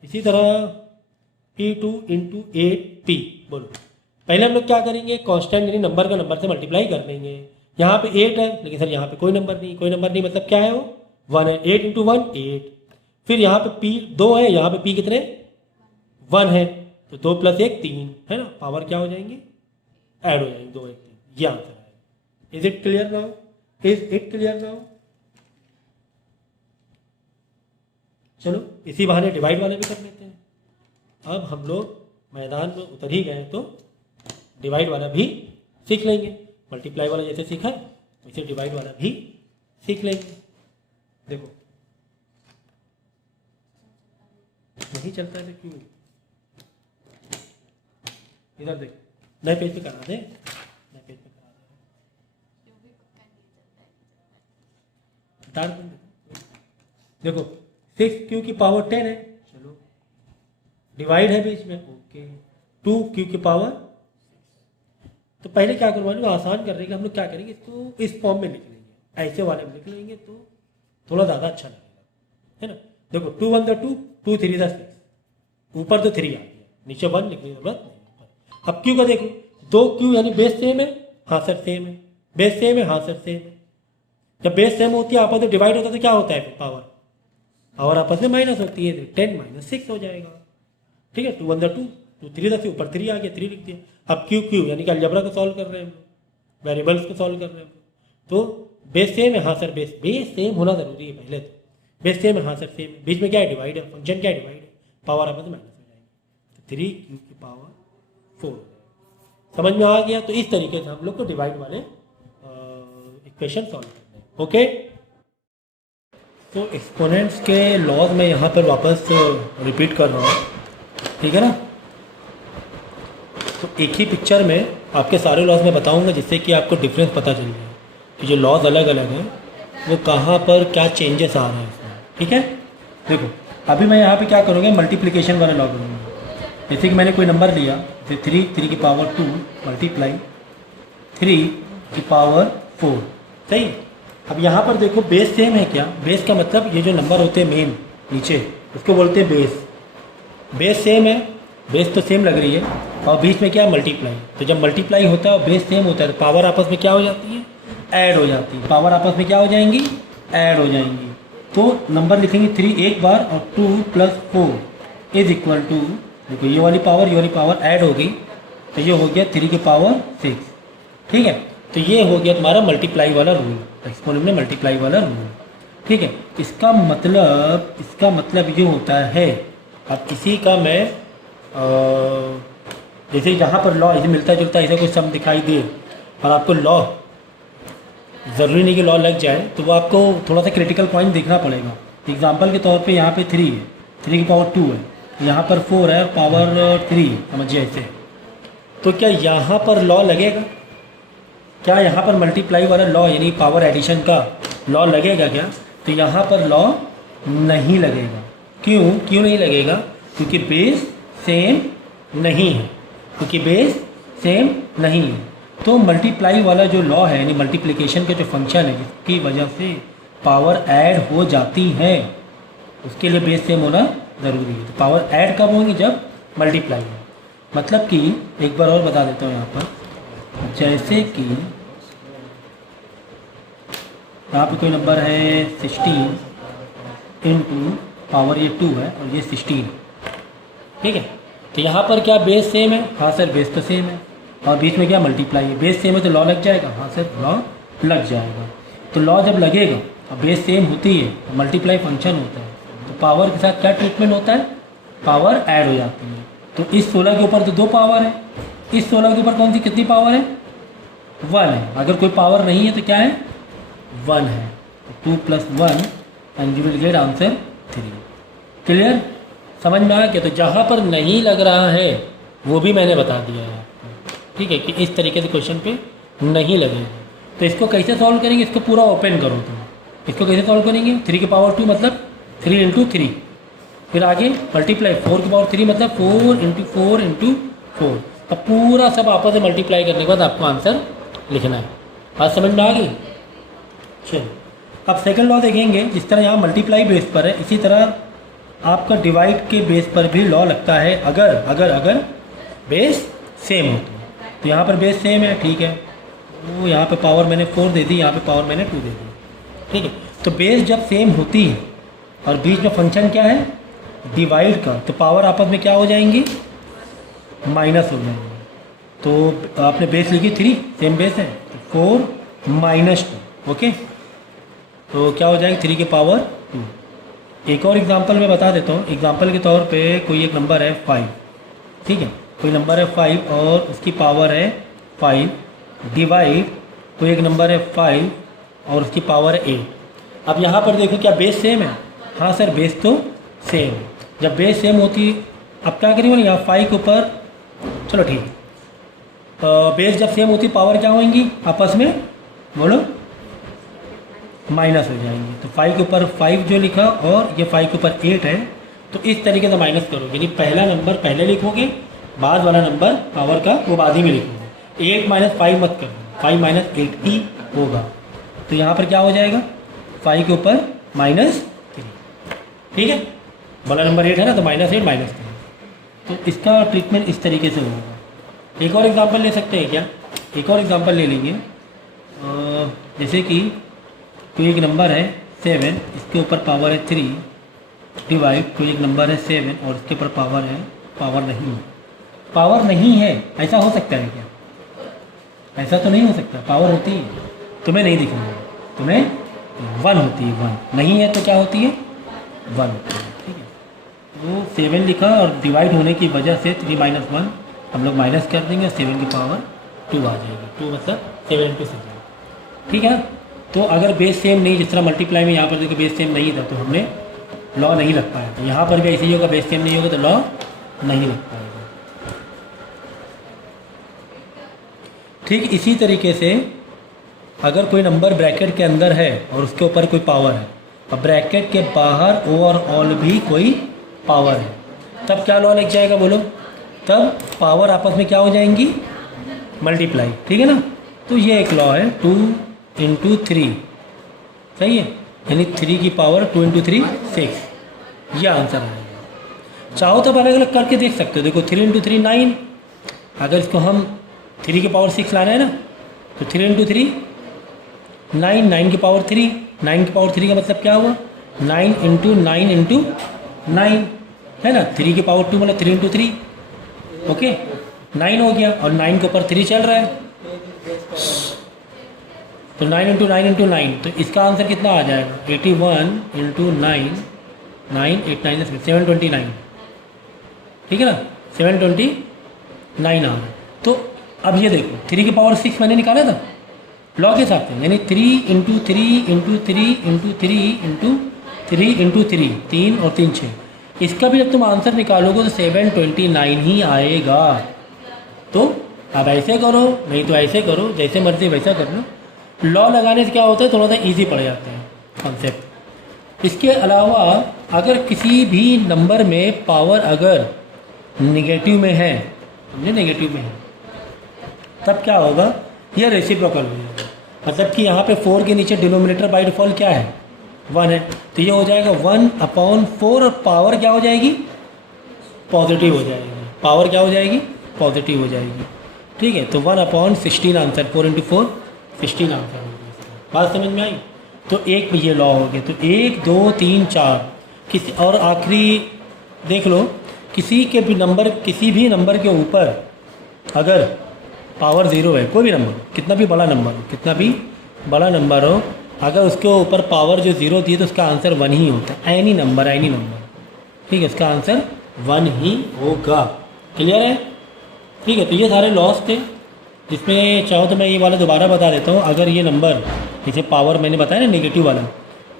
इसी तरह P2 × 8p बोलो। पहले हम लोग क्या करेंगे कांस्टेंट यानी नंबर का नंबर से मल्टीप्लाई कर देंगे। यहाँ पे 8 है लेकिन सर यहाँ पे कोई नंबर नहीं, कोई नंबर नहीं मतलब क्या है वो 1 है। 8 × 1 8। फिर यहाँ पे p 2 है, यहाँ पे p कितने 1 है। तो 2 + 1 3 है ना। पावर क्या हो जाएंगे ऐड हो जाएंगे 2 1 3। ये आंसर है। Is it clear now, is it clear now. चलो इसी बहाने डिवाइड वाले भी कर लेते हैं। अब हम लोग मैदान में उतर ही गए तो डिवाइड वाला भी सीख लेंगे। मल्टीप्लाई वाला जैसे सीखा वैसे डिवाइड वाला भी सीख लेंगे। देखो नहीं चलता है तो क्यों, इधर देखो नए पेज पे करा दे, नए पेज पे करा दे। देखो 6q की पावर 10 है, चलो डिवाइड है बीच में, ओके 2q की पावर। तो पहले क्या करवाएंगे आसान कर रहे हैं, हम लोग क्या करेंगे इसको इस फॉर्म में लिख लेंगे, ऐसे वाले में लिख लेंगे तो थोड़ा ज़्यादा अच्छा लगेगा, है ना। देखो 2 1 2 2 3 6, ऊपर तो 3 आ गया, नीचे 1 लिखने की जरूरत नहीं। अब क्यू का देखो 2q यानी बेस सेम है, हाँ सर सेम है, बेस सेम है, हाँ सर सेम है। जब बेस सेम होती है आपस में डिवाइड होता है तो क्या होता है फिर पावर, और आपस में माइनस होती है, 10 - 6 हो जाएगा, ठीक है। 2 1 2 2 3 10 ऊपर 3 आ गया, 3 लिख दिया। अब क्यू यानी कि अलजेब्रा को सॉल्व कर रहे हैं हम लोग, वेरिएबल्स को सॉल्व कर रहे हैं हम लोग। तो बेस सेम है, हाँ सर बेस सेम होना जरूरी है पहले तो, बेस सेम है, हाँ सर सेम है, बीच में क्या है डिवाइड है, फंक्शन क्या है डिवाइड है, पावर आपस में माइनस हो जाएगी, तो 3q की पावर 4 हो जाएगा। समझ में आ गया। तो इस तरीके से हम लोग को डिवाइड वाले इक्वेशन सॉल्व करने हैं, ओके। तो एक्सपोनेंट्स के लॉज में यहाँ पर वापस रिपीट कर रहा हूँ, ठीक है ना। तो एक ही पिक्चर में आपके सारे लॉज में बताऊँगा जिससे कि आपको डिफरेंस पता चल जाए कि जो लॉज अलग अलग हैं वो कहाँ पर क्या चेंजेस आ रहे हैं इसमें, ठीक है। देखो अभी मैं यहाँ पे क्या करूँगा मल्टीप्लिकेशन वाला लॉ करूँगा। जैसे कि मैंने कोई नंबर लिया, जैसे 3 की पावर 2 मल्टीप्लाई 3 की पावर 4, सही है। अब यहाँ पर देखो बेस सेम है क्या, बेस का मतलब ये जो नंबर होते हैं मेन नीचे उसको बोलते हैं बेस। बेस सेम है, बेस तो सेम लग रही है, और बीच में क्या है मल्टीप्लाई। तो जब मल्टीप्लाई होता है और बेस सेम होता है तो पावर आपस में क्या हो जाती है ऐड हो जाती है, पावर आपस में क्या हो जाएंगी ऐड हो जाएंगी। तो नंबर लिखेंगे 3 एक बार और 2 + 4 इज इक्वल टू, देखो ये वाली पावर ऐड हो गई तो ये हो गया 3 की पावर 6, ठीक है। तो ये हो गया तुम्हारा मल्टीप्लाई वाला रूल, एक्सपोनेंट में मल्टीप्लाई वाला रूल, ठीक है। इसका मतलब ये होता है, अब इसी का मैं जैसे जहाँ पर लॉ इसे मिलता जुलता ऐसा कुछ सम दिखाई दे और आपको लॉ ज़रूरी नहीं कि लॉ लग जाए, तो वो आपको थोड़ा सा क्रिटिकल पॉइंट देखना पड़ेगा। एग्जांपल के तौर पे यहाँ पे 3 है, 3 की पावर 2 है, यहाँ पर 4 है, पावर 3, समझिए ऐसे। तो क्या यहाँ पर लॉ लगेगा? क्या यहाँ पर मल्टीप्लाई वाला लॉ यानी पावर एडिशन का लॉ लगेगा क्या? तो यहाँ पर लॉ नहीं लगेगा। क्यों नहीं लगेगा? क्योंकि बेस सेम नहीं है, क्योंकि बेस सेम नहीं है। तो मल्टीप्लाई वाला जो लॉ है यानी मल्टीप्लिकेशन का जो फंक्शन है जिसकी वजह से पावर ऐड हो जाती है, उसके लिए बेस सेम होना ज़रूरी है। तो पावर ऐड कब होगी? जब मल्टीप्लाई हो। मतलब कि एक बार और बता देता हूँ यहाँ पर, जैसे कि यहाँ पे कोई नंबर है 16 इंटू पावर ये 2 है और ये 16, ठीक है। तो यहाँ पर क्या बेस सेम है? हाँ सर बेस तो सेम है, और बीच में क्या मल्टीप्लाई है। बेस सेम है तो लॉ लग जाएगा? हाँ सर लॉ लग जाएगा। तो लॉ जब लगेगा और बेस सेम होती है तो मल्टीप्लाई फंक्शन होता है, तो पावर के साथ क्या ट्रीटमेंट होता है? पावर ऐड हो जाती है। तो इस 16 के ऊपर तो 2 पावर है, इस 16 के ऊपर कौन सी कितनी पावर है? 1 है। अगर कोई पावर नहीं है तो क्या है? 1 है। 2 + 1 and you will get answer 3। Clear? समझ में आ गया? तो जहाँ पर नहीं लग रहा है वो भी मैंने बता दिया है आपको, ठीक है, कि इस तरीके से क्वेश्चन पे नहीं लगेगा। तो इसको कैसे सॉल्व करेंगे? इसको पूरा ओपन करो तुम। इसको कैसे सॉल्व करेंगे? 3 की पावर 2 मतलब 3 × 3, फिर आगे मल्टीप्लाई 4 की पावर 3 मतलब 4 × 4 × 4। अब पूरा सब आपस में मल्टीप्लाई करने के बाद आपको आंसर लिखना है। बात समझ में आ गई? चलो अब सेकंड लॉ देखेंगे। जिस तरह यहाँ मल्टीप्लाई बेस पर है, इसी तरह आपका डिवाइड के बेस पर भी लॉ लगता है, अगर अगर अगर बेस सेम हो तो यहाँ पर बेस सेम है, ठीक है। वो यहाँ पे पावर मैंने 4 दे दी, यहाँ पे पावर मैंने 2 दे दी, ठीक है। तो बेस जब सेम होती है और बीच में फंक्शन क्या है? डिवाइड का, तो पावर आपस में क्या हो जाएंगी? माइनस हो जाएंगी। तो आपने बेस लिखी 3, सेम बेस है, तो 4 - 2, ओके। तो क्या हो जाएगी? 3 की पावर 2। एक और एग्जांपल मैं बता देता हूँ। एग्जांपल के तौर पे कोई एक नंबर है 5, ठीक है। कोई नंबर है 5 और उसकी पावर है 5, डिवाइड कोई एक नंबर है 5 और उसकी पावर है 8। अब यहाँ पर देखो क्या बेस सेम है? हाँ सर बेस तो सेम है। जब बेस सेम होती, अब क्या करेंगे ना, यहाँ 5 के ऊपर, चलो ठीक है, बेस जब सेम होती पावर क्या होंगी आपस में? बोलो, माइनस हो जाएंगे। तो 5 के ऊपर 5 जो लिखा और ये 5 के ऊपर 8 है, तो इस तरीके से माइनस करोगे, यानी पहला नंबर पहले लिखोगे, बाद वाला नंबर पावर का वो बाद ही में लिखोगे। 8 - 5 मत करो, 5 - 8 ही होगा। तो यहाँ पर क्या हो जाएगा? 5 के ऊपर -3, ठीक है। वाला नंबर 8 है ना, तो -8 -3। तो इसका ट्रीटमेंट इस तरीके से होगा। एक और एग्जांपल ले सकते हैं क्या? एक और एग्जांपल ले लेंगे। जैसे कि कोई एक नंबर है 7, इसके ऊपर पावर है 3, डिवाइड कोई एक नंबर है 7 और इसके ऊपर पावर है, पावर नहीं है। पावर नहीं है, ऐसा हो सकता है क्या? ऐसा तो नहीं हो सकता। पावर होती है, तुम्हें नहीं दिख रही है, तुम्हें 1 होती है। 1 नहीं है तो क्या होती है? 1 होती है, ठीक है। वो 7 लिखा और डिवाइड होने की वजह से 3 - 1 हम लोग माइनस कर देंगे, 7 की पावर 2 आ जाएगी। 2 मतलब 7 × 7, ठीक है। तो अगर बेस सेम नहीं, जिस तरह मल्टीप्लाई में यहाँ पर देखो बेस सेम नहीं था तो हमने लॉ नहीं लग पाया। तो यहाँ पर भी ऐसे ही होगा, बेस सेम नहीं होगा तो लॉ नहीं लग पाएगा। ठीक इसी तरीके से अगर कोई नंबर ब्रैकेट के अंदर है और उसके ऊपर कोई पावर है और ब्रैकेट के बाहर ओवरऑल भी कोई पावर है, तब क्या लॉ लग जाएगा? बोलो। तब पावर आपस में क्या हो जाएंगी? मल्टीप्लाई, ठीक है ना। तो ये एक लॉ है 2 × 3, सही है। यानी 3 की पावर 2 × 3 6, यह आंसर आएगा। चाहो तो अलग अलग करके देख सकते हो। देखो 3 × 3 9, अगर इसको हम 3 की पावर 6 ला रहे हैं ना, तो 3 × 3 9, 9 की पावर 3, 9 की पावर 3 का मतलब क्या हुआ? 9 × 9 × 9 है ना। 3 की पावर 2 मतलब 3 × 3, ओके 9 हो गया और 9 के ऊपर 3 चल रहा है, तो 9 × 9 × 9, तो इसका आंसर कितना आ जाएगा? 81 × 9, 9 8 9 729, ठीक है ना। 729 आ रहा। तो अब ये देखो 3 की पावर 6 मैंने निकाला था लॉ के साथ, यानी 3 × 3 × 3 × 3 × 3 × 3 × 3, 3 और 3 6, इसका भी जब तुम आंसर निकालोगे तो 729 ही आएगा। तो अब ऐसे करो, नहीं तो ऐसे करो, जैसे मर्जी वैसा कर लो। लॉ लगाने से क्या होता है, थोड़ा सा ईजी पड़ जाते हैं कॉन्सेप्ट। इसके अलावा अगर किसी भी नंबर में पावर अगर निगेटिव में है, समझे, नेगेटिव में है, तब क्या होगा, यह रेसिप्रोकल हो जाएगा। मतलब कि यहाँ पे 4 के नीचे डिनोमिनेटर बाय डिफॉल्ट क्या है, 1 है, तो ये हो जाएगा 1/4 और पावर क्या हो जाएगी, पॉजिटिव हो जाएगी। पावर क्या हो जाएगी, पॉजिटिव हो जाएगी। ठीक है, तो 1/16 आंसर, 4 × 4 16 आंसर हो गया। बात समझ में आई। तो एक ये लॉ हो गया। तो 1 2 3 4 किसी और आखिरी देख लो, किसी के भी नंबर, किसी भी नंबर के ऊपर अगर पावर 0 है, कोई भी नंबर, कितना भी बड़ा नंबर हो, कितना भी बड़ा नंबर हो, अगर उसके ऊपर पावर जो 0 दी है तो उसका आंसर 1 ही होता है। एनी नंबर, एनी नंबर, ठीक है, इसका आंसर 1 ही होगा। क्लियर है। ठीक है, तो ये सारे लॉस थे, जिसमें चाहो तो मैं ये वाला दोबारा बता देता हूँ। अगर ये नंबर, जैसे पावर मैंने बताया ना नेगेटिव वाला,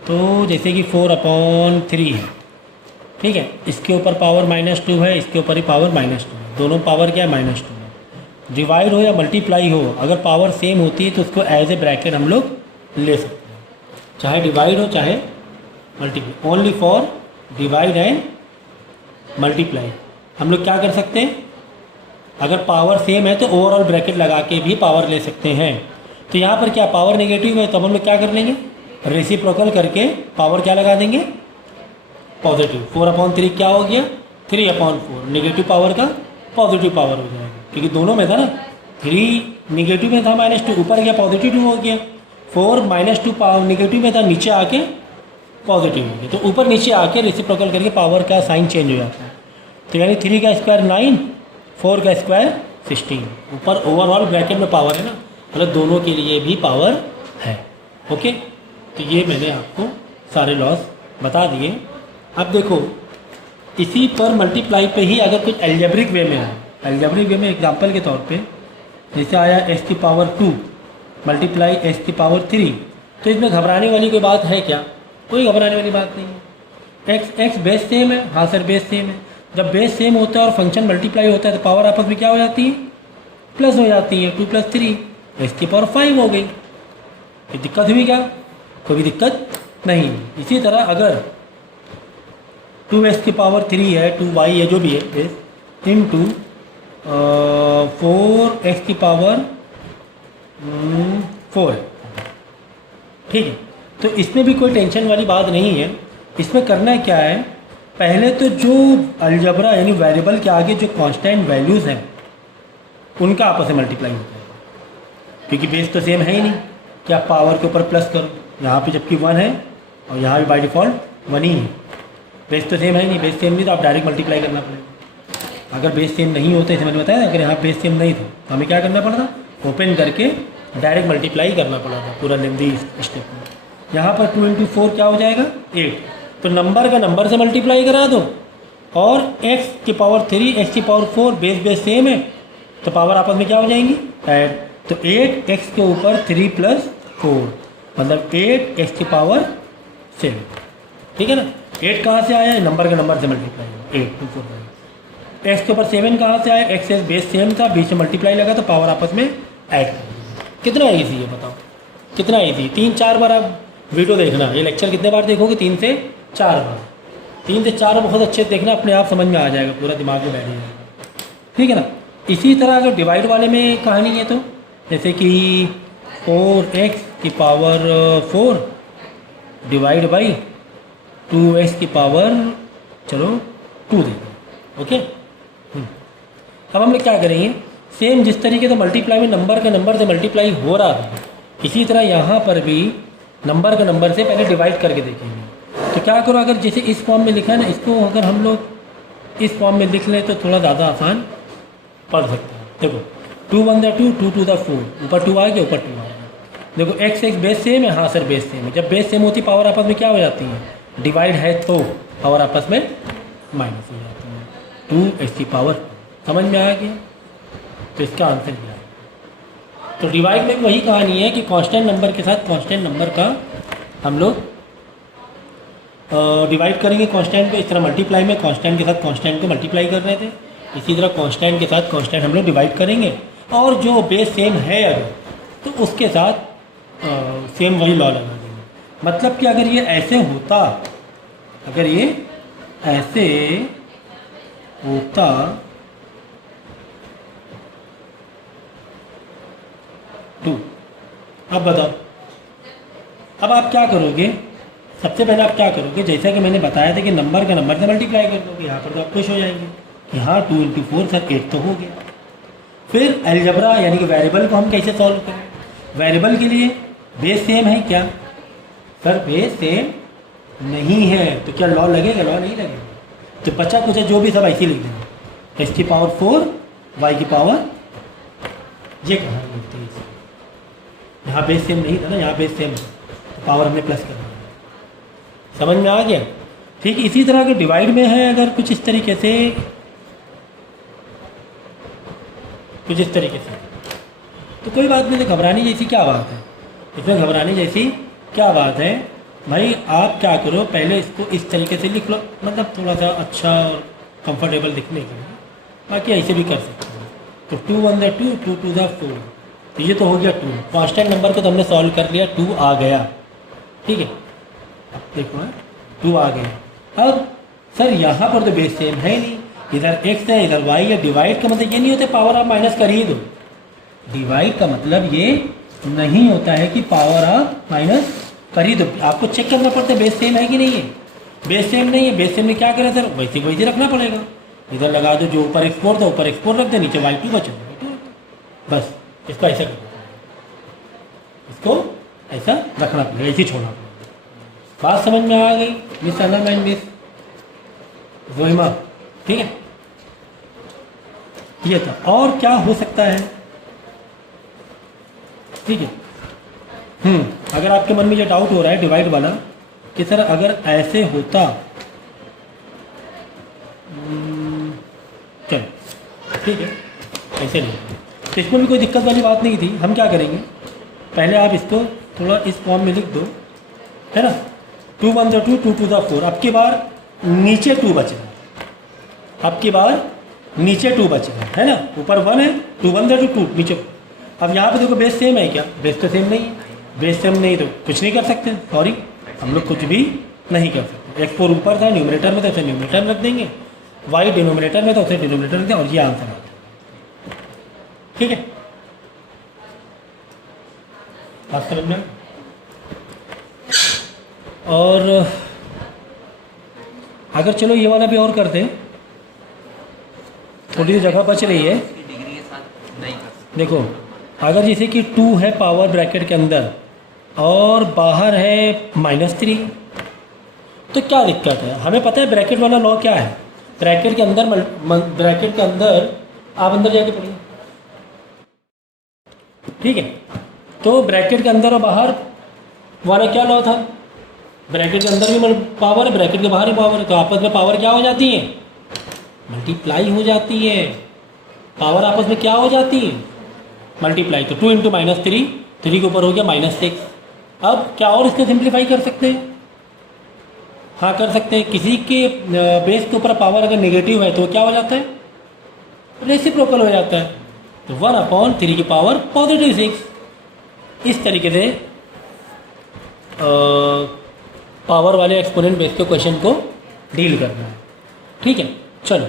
तो जैसे कि 4/3 है, ठीक है, इसके ऊपर पावर -2 है, इसके ऊपर ही पावर -2 है, दोनों पावर क्या है, -2 है। डिवाइड हो या मल्टीप्लाई हो, अगर पावर सेम होती है तो उसको एज ए ब्रैकेट हम लोग ले सकते हैं, चाहे डिवाइड हो चाहे multiply. Only for divide and multiply हम लोग क्या कर सकते हैं, अगर पावर सेम है तो ओवरऑल ब्रैकेट लगा के भी पावर ले सकते हैं। तो यहाँ पर क्या पावर नेगेटिव है, तब हम लोग क्या कर लेंगे, रेसिप्रोकल करके पावर क्या लगा देंगे, पॉजिटिव। 4/3 क्या हो गया, 3/4, नेगेटिव पावर का पॉजिटिव पावर हो जाएगा, क्योंकि दोनों में था ना, 3 नेगेटिव में था, -2 ऊपर गया पॉजिटिव 2 हो गया, 4 -2 पावर नेगेटिव में था, नीचे आके पॉजिटिव हो गया। तो ऊपर नीचे आके रेसिप्रोकल करके पावर का साइन चेंज हो जाता है। तो यानी 3 का स्क्वायर 9, 4 का स्क्वायर 16, ऊपर ओवरऑल ब्रैकेट में पावर है ना, मतलब दोनों के लिए भी पावर है। ओके, तो ये मैंने आपको सारे लॉस बता दिए। अब देखो, इसी पर मल्टीप्लाई पे ही अगर कुछ एल्जेब्रिक वे में है, एल्जेब्रिक वे में एग्जांपल के तौर पे जैसे आया x⁻² मल्टीप्लाई x⁻3, तो इसमें घबराने वाली कोई बात है क्या, कोई घबराने वाली बात नहीं है। x बेस सेम है, हाँ सर बेस सेम है। जब बेस सेम होता है और फंक्शन मल्टीप्लाई होता है तो पावर आपस में क्या हो जाती है, प्लस हो जाती है। 2 + 3 x⁻5 हो गई। कोई दिक्कत हुई क्या, कोई दिक्कत नहीं। इसी तरह अगर 2x⁻3 है, 2y है, जो भी है, इंटू 4x⁻4 है, ठीक है। तो इसमें भी कोई टेंशन वाली बात नहीं है। इसमें करना क्या है, पहले तो जो अलजबरा यानी वेरिएबल के आगे जो कांस्टेंट वैल्यूज़ हैं उनका आपस में मल्टीप्लाई होता है, क्योंकि बेस तो सेम है ही नहीं कि आप पावर के ऊपर प्लस करो, यहाँ पे जबकि 1 है और यहाँ भी बाय डिफ़ॉल्ट 1 ही है। बेस तो सेम है नहीं, बेस सेम नहीं तो आप डायरेक्ट मल्टीप्लाई करना पड़ेगा। अगर बेस सेम नहीं होता, जैसे मैंने बताया, अगर यहाँ बेस सेम नहीं था तो हमें क्या करना पड़ा था, ओपन करके डायरेक्ट मल्टीप्लाई करना पड़ा था पूरा लेंदी स्टेप में। यहाँ पर 2 × 4 क्या हो जाएगा, 8। तो नंबर का नंबर से मल्टीप्लाई करा दो, और x⁻3 x⁻4 बेस सेम है तो पावर आपस में क्या हो जाएंगी, ऐड। तो 8x के ऊपर 3 + 4 मतलब 8x⁻7, ठीक है ना। 8 कहाँ से आया है, नंबर के नंबर से मल्टीप्लाई, 8 2 4 5। x के ऊपर 7 कहाँ से आया, x से बेस सेम था, बीच में मल्टीप्लाई लगा तो पावर आपस में ऐड। कितना ईजी है बताओ, कितना ईजी। 3-4 बार आप वीडियो देखना, ये लेक्चर कितने बार देखोगे, 3 से 4 बार। 3 से 4 बहुत अच्छे देखना, अपने आप समझ में आ जाएगा, पूरा दिमाग में बैठ जाएगा, ठीक है ना। इसी तरह अगर डिवाइड वाले में कहानी है तो जैसे कि 4x⁻4 डिवाइड बाई 2x⁻, चलो 2 दे दो, ओके। अब हम लोग क्या करेंगे, सेम जिस तरीके से मल्टीप्लाई में नंबर का नंबर से मल्टीप्लाई हो रहा था, इसी तरह यहाँ पर भी नंबर का नंबर से पहले डिवाइड करके देखेंगे। तो क्या करो, अगर जैसे इस फॉर्म में लिखा है ना, इसको अगर हम लोग इस फॉर्म में लिख लें तो थोड़ा ज़्यादा आसान पढ़ सकते हैं। देखो 2 × 1 = 2, 2 × 4, ऊपर 2 आ गया, ऊपर 2 आ गया। देखो x बेस सेम है, हाँ सर बेस सेम है। जब बेस सेम होती पावर आपस में क्या हो जाती है, डिवाइड है तो पावर आपस में माइनस हो जाती है। 2x⁻, समझ में आ गया। तो इसका आंसर क्या है, तो डिवाइड में वही कहानी है कि कांस्टेंट नंबर के साथ कांस्टेंट नंबर का हम लोग डिवाइड करेंगे कांस्टेंट को, इस तरह मल्टीप्लाई में कांस्टेंट के साथ कांस्टेंट को मल्टीप्लाई कर रहे थे, इसी तरह कांस्टेंट के साथ कांस्टेंट हम लोग डिवाइड करेंगे, और जो बेस सेम है अगर तो उसके साथ सेम वही लॉ लगा देंगे। मतलब कि अगर ये ऐसे होता, अगर ये ऐसे होता टू, अब बताओ, अब आप क्या करोगे? सबसे पहले आप क्या करोगे, जैसा कि मैंने बताया था कि नंबर का नंबर से मल्टीप्लाई कर दोगे। यहाँ पर तो आप खुश हो जाएंगे कि हाँ 2 × 4 सर 8 तो हो गया। फिर अलजबरा यानी कि वेरिएबल को हम कैसे सॉल्व करें? वेरिएबल के लिए बेस सेम है क्या? सर बेस सेम नहीं है, तो क्या लॉ लगेगा? लॉ नहीं लगेगा। तो बचा कुछ जो भी सब ऐसे लिख देंगे, x की पावर 4 y की पावर, ये कहाँ लिखते हैं? यहाँ बेस सेम नहीं था ना, यहाँ बेस सेम है तो पावर हमने प्लस कर दिया। समझ में आ गया? ठीक, इसी तरह के डिवाइड में है अगर कुछ इस तरीके से, कुछ इस तरीके से, तो कोई बात नहीं, तो घबराने जैसी क्या बात है? इसमें घबराने जैसी क्या बात है भाई? आप क्या करो, पहले इसको इस तरीके से लिख लो, मतलब थोड़ा सा अच्छा और कंफर्टेबल दिखने के लिए, बाकी ऐसे भी कर सकते हैं। तो 2 × 1 = 2, 2 × 2 = 4, तो ये तो हो गया 2। कांस्टेंट नंबर को तो हमने सॉल्व कर लिया, 2 आ गया। ठीक है, अब देखो 2 आ गया। अब सर यहाँ पर तो बेस सेम है नहीं, इधर x है इधर y है। डिवाइड का मतलब ये नहीं होता पावर आप माइनस कर ही दो। डिवाइड का मतलब ये नहीं होता है कि पावर आप माइनस कर ही दो। आपको चेक करना पड़ता है बेस सेम है कि नहीं है। बेस सेम नहीं है, बेस सेम में क्या करें सर? वैसे वैसे रखना पड़ेगा। इधर लगा दो, जो ऊपर x4 था ऊपर x4 रख दे, नीचे y2 बचा, बस इसको ऐसा करना पड़ेगा, इसको ऐसा रखना पड़ेगा, ऐसे छोड़ना पड़ेगा। बात समझ में आ गई मिस अनम एंड मिस जोइमा? ठीक है, ये था। और क्या हो सकता है? ठीक है, अगर आपके मन में ये डाउट हो रहा है डिवाइड वाला कि सर अगर ऐसे होता, चलो ठीक है, ऐसे नहीं, तो इसमें भी कोई दिक्कत वाली बात नहीं थी। हम क्या करेंगे, पहले आप इसको थोड़ा इस फॉर्म में लिख दो, है ना? 2 × 1 = 2, 2 × 2 = 4। अब की बार नीचे 2 बचेगा, अब की बार नीचे 2 बचेगा, है ना? ऊपर 1 है, 2 × 1 = 2 नीचे। अब यहाँ पे देखो बेस सेम है क्या? बेस तो सेम नहीं है। बेस सेम नहीं तो कुछ नहीं कर सकते, सॉरी हम लोग कुछ भी नहीं कर सकते। x4 ऊपर था न्यूमरेटर में, तो उसे न्यूमरेटर में रख देंगे, y डिनोमिनेटर में तो उसे डिनोमिनेटर रख देंगे, और ये आंसर आता है। ठीक है, बात समझ में? और अगर चलो ये वाला भी और कर दें, थोड़ी सी जगह बच रही है। देखो अगर जैसे कि 2 है पावर ब्रैकेट के अंदर और बाहर है -3, तो क्या दिक्कत है? हमें पता है ब्रैकेट वाला लॉ क्या है। ब्रैकेट के अंदर ब्रैकेट के अंदर आप अंदर जाके पढ़िए, ठीक है? तो ब्रैकेट के अंदर और बाहर वाला क्या लॉ था? ब्रैकेट के अंदर भी पावर है, ब्रैकेट के बाहर ही पावर है, तो आपस में पावर क्या हो जाती है? मल्टीप्लाई हो जाती है। पावर आपस में क्या हो जाती है? मल्टीप्लाई। तो 2 × -3, 3 के ऊपर हो गया -6। अब क्या और इसको सिंप्लीफाई कर सकते हैं? हाँ कर सकते हैं। किसी के बेस के ऊपर पावर अगर नेगेटिव है तो क्या हो जाता है? रेसिप्रोकल हो जाता है। तो 1/3 की पावर +6। इस तरीके से पावर वाले एक्सपोनेंट बेस के क्वेश्चन को डील करना है। ठीक है, चलो।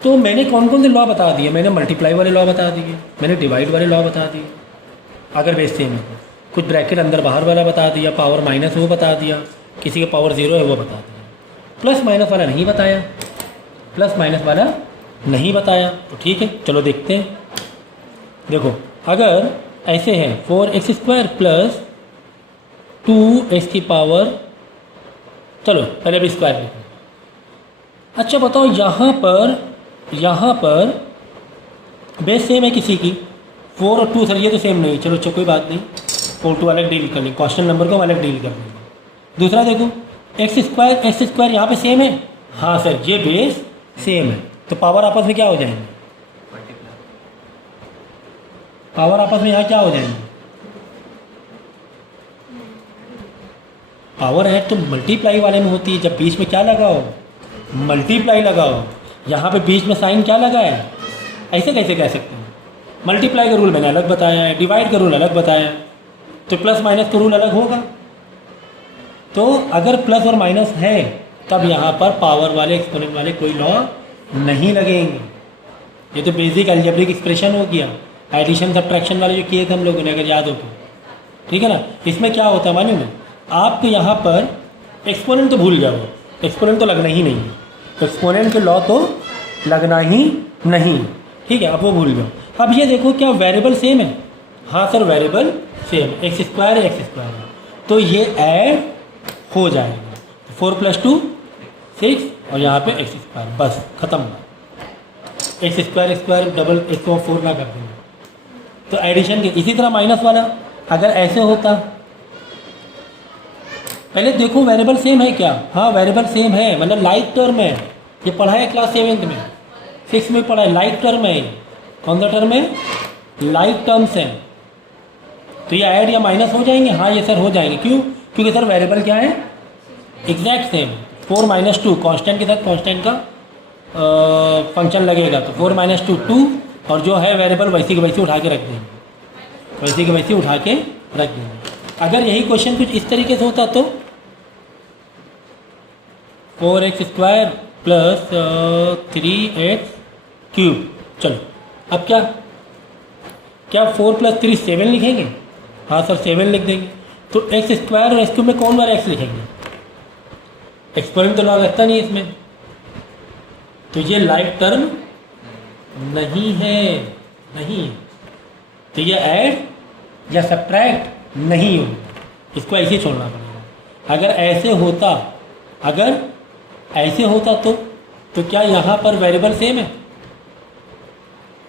तो मैंने कौन कौन से लॉ बता दिए? मैंने मल्टीप्लाई वाले लॉ बता दिए, मैंने डिवाइड वाले लॉ बता दिए अगर बेस सेम है तो, कुछ ब्रैकेट अंदर बाहर वाला बता दिया, पावर माइनस वो बता दिया, किसी के पावर 0 है वो बता दिया, प्लस माइनस वाला नहीं बताया, प्लस माइनस वाला नहीं बताया। तो ठीक है, चलो देखते हैं। देखो अगर ऐसे है 4x² प्लस 2x की पावर, चलो पहले भी स्क्वायर लिखें। अच्छा बताओ यहाँ पर बेस सेम है किसी की 4 और 2, सर ये तो सेम नहीं, चलो कोई बात नहीं, 4 2 अलग डील कर लेंगे, कांस्टेंट नंबर को अलग डील कर लेंगे। दूसरा देखो x² यहाँ पे सेम है, हाँ सर ये बेस सेम है, तो पावर आपस में क्या हो जाएंगे? पावर आपस में यहाँ क्या हो जाएंगे? पावर ऐड तो मल्टीप्लाई वाले में होती है, जब बीच में क्या लगाओ, मल्टीप्लाई लगाओ। यहाँ पे बीच में साइन क्या लगा है, ऐसे कैसे कह सकते हैं? मल्टीप्लाई का रूल मैंने अलग बताया है, डिवाइड का रूल अलग बताया है, तो प्लस माइनस का रूल अलग होगा। तो अगर प्लस और माइनस है तब यहाँ पर पावर वाले एक्सपोनेंट वाले कोई लॉ नहीं लगेंगे। ये तो बेसिक अलजेब्रिक एक्सप्रेशन हो गया, एडिशन सब्ट्रैक्शन वाले जो किए थे हम लोगों ने, अगर याद हो तो, ठीक है ना। इसमें क्या होता है मालूम है, आपको यहाँ पर एक्सपोनेंट तो भूल जाओ, एक्सपोनेंट तो लगना ही नहीं है, एक्सपोनेंट के लॉ तो लगना ही नहीं, ठीक है, अब वो भूल जाओ। अब ये देखो क्या वेरिएबल सेम है, हाँ sir variable same, x square है, एक्स स्क्वायर है, तो ये ऐड हो जाएगा, 4 + 2 6 और यहाँ पे एक्स स्क्वायर, बस खत्म। एक्स स्क्वायर स्क्वायर डबल 1/4 ना कर देंगे, तो एडिशन के। इसी तरह माइनस वाला अगर ऐसे होता, पहले देखो वेरिएबल सेम है क्या, हाँ वेरिएबल सेम है, मतलब लाइक टर्म है, ये पढ़ा है क्लास 7 में 6 में पढ़ा है, लाइक टर्म है। कौन सा टर्म है, लाइक टर्म्स हैं, तो ये ऐड या माइनस हो जाएंगे, हाँ ये सर हो जाएंगे। क्यों, क्योंकि सर वेरिएबल क्या है, एग्जैक्ट सेम। 4 - 2 कांस्टेंट के साथ कांस्टेंट का फंक्शन लगेगा, तो 4 - 2 2, और जो है वेरिएबल वैसी के वैसी उठा के रख देंगे, वैसी के वैसी उठा के रख देंगे। अगर यही क्वेश्चन कुछ इस तरीके से होता तो 4x² + 3x³। चलो अब क्या 4 + 3 7 लिखेंगे, हाँ सर 7 लिख देंगे। तो x² और x³ में कौन बार x लिखेंगे, एक्सपोनेंट तो लॉ लगता नहीं इसमें, तो ये लाइक टर्म नहीं है, नहीं, तो ये ऐड या सब्ट्रैक्ट नहीं हो, इसको ऐसे ही छोड़ना पड़ेगा। अगर ऐसे होता, अगर ऐसे होता तो क्या यहाँ पर वेरिएबल सेम है,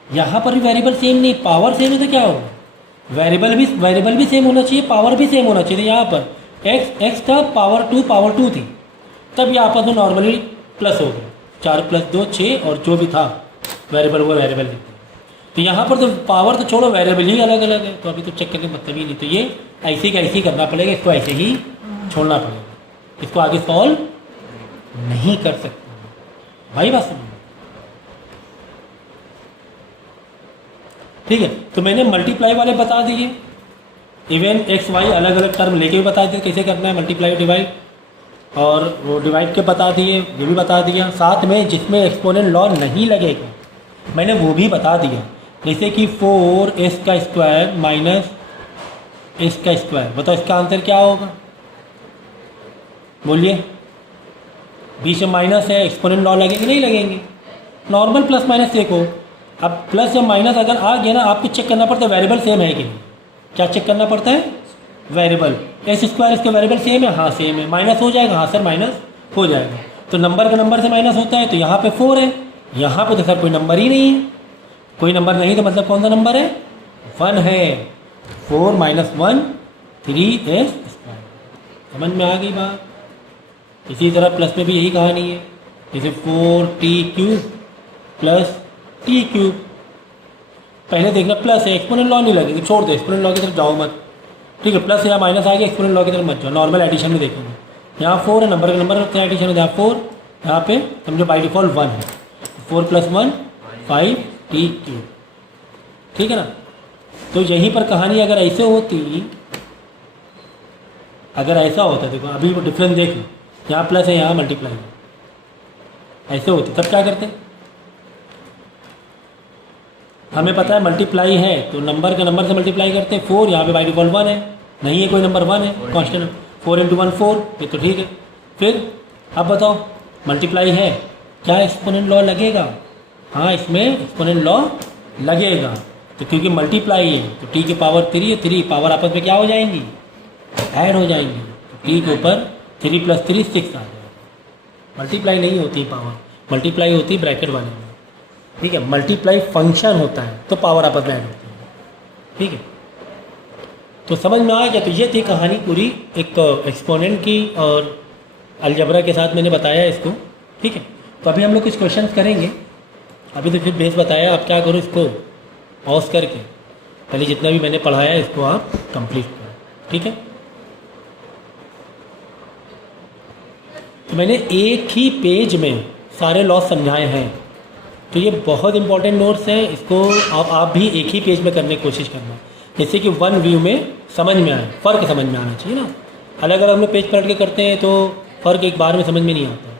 यहाँ पर भी वेरिएबल सेम नहीं, पावर सेम है, तो क्या होगा, वेरिएबल भी सेम होना चाहिए, पावर भी सेम होना चाहिए। तो यहाँ पर x था, पावर 2 थी, तब ये आपस में नॉर्मली प्लस हो गया, 4 + 2 6, और जो भी था वेरिएबल वो वेरिएबल लिखते हैं। तो यहाँ पर तो पावर तो छोड़ो, वेरिएबल ही अलग अलग है, तो अभी तो चेक करने मतलब ही नहीं, तो ये ऐसे का ऐसे ही करना पड़ेगा, इसको ऐसे ही छोड़ना पड़ेगा, इसको आगे सॉल्व नहीं कर सकते भाई, बात समझ, ठीक है। तो मैंने मल्टीप्लाई वाले बता दिए, इवन एक्स वाई अलग अलग टर्म लेके भी बता दिए कैसे करना है मल्टीप्लाई डिवाइड, और वो डिवाइड के बता दिए, ये भी बता दिया। साथ में जिसमें एक्सपोनेंट लॉ नहीं लगेगा मैंने वो भी बता दिया, जैसे कि 4s² - s²। बताओ इसका आंसर क्या होगा, बोलिए। बीच में माइनस है, एक्सपोनेंट लॉ लगेंगे नहीं लगेंगे, नॉर्मल प्लस माइनस देखो। अब प्लस या माइनस अगर आ गया ना, आपको चेक करना पड़ता है वेरिएबल सेम है कि नहीं। क्या चेक करना पड़ता है, वेरिएबल। s² इसके वेरिएबल सेम है, हाँ सेम है, माइनस हो जाएगा, हाँ सर माइनस हो जाएगा। तो नंबर के नंबर से माइनस होता है, तो यहाँ पे 4 है, यहाँ पे तो सर कोई नंबर ही नहीं है, कोई नंबर नहीं, तो मतलब कौन सा नंबर है, 1 है। 4 - 1 3s²। समझ में आ गई बात। इसी तरह प्लस में भी यही कहानी है, जैसे 4t³ + t³। पहले देखना प्लस है, एक्सपोनेंट लॉ नहीं लगेगी, छोड़ दो, एक्सपोनेंट लॉ की तरफ जाओ मत, ठीक है। प्लस या माइनस आ गया, एक्सपोनेंट लॉ की तरफ मत जाओ, नॉर्मल एडिशन में देखोगे। यहाँ 4 है, नंबर का नंबर रखते हैं, एडिशन में यहाँ 4, यहाँ पे समझो बाई डिफ़ॉल्ट 1 है, 4 + 1 5t³, ठीक है ना। तो यहीं पर कहानी अगर ऐसे होती, अगर ऐसा होता, देखो अभी वो डिफरेंस देख लो, यहाँ प्लस है, यहाँ मल्टीप्लाई है, ऐसे होते तब क्या करते, हमें पता है मल्टीप्लाई है तो नंबर का नंबर से मल्टीप्लाई करते हैं। 4 यहाँ पे बाई डिफ़ॉल्ट 1 है, नहीं है कोई नंबर, 1 है कांस्टेंट, 4 × 1 4, ये तो ठीक है। फिर अब बताओ मल्टीप्लाई है, क्या एक्सपोनेंट लॉ लगेगा, हाँ इसमें एक्सपोनेंट लॉ लगेगा, तो क्योंकि मल्टीप्लाई है तो t की पावर 3 है, 3 पावर आपस में क्या हो जाएंगी, ऐड हो जाएंगी, तो t के ऊपर 3 + 3 6 आ जाएगा। मल्टीप्लाई नहीं होती पावर, मल्टीप्लाई होती है ब्रैकेट वाले में, ठीक है। मल्टीप्लाई फंक्शन होता है तो पावर आपस में ऐड होती है, ठीक है। तो समझ में आ गया। तो ये थी कहानी पूरी एक एक्सपोनेंट की, और अलजबरा के साथ मैंने बताया इसको, ठीक है। तो अभी हम लोग कुछ क्वेश्चंस करेंगे, अभी तो फिर बेस बताया, आप क्या करो इसको पॉज करके पहले जितना भी मैंने पढ़ाया इसको आप कंप्लीट करो, ठीक है। तो मैंने एक ही पेज में सारे लॉस समझाए हैं। तो ये बहुत इंपॉर्टेंट नोट्स हैं, इसको आप भी एक ही पेज में करने की कोशिश करना, जैसे कि वन व्यू में समझ में आए, फ़र्क समझ में आना चाहिए ना। अलग अलग में पेज पलट के करते हैं तो फ़र्क एक बार में समझ में नहीं आता।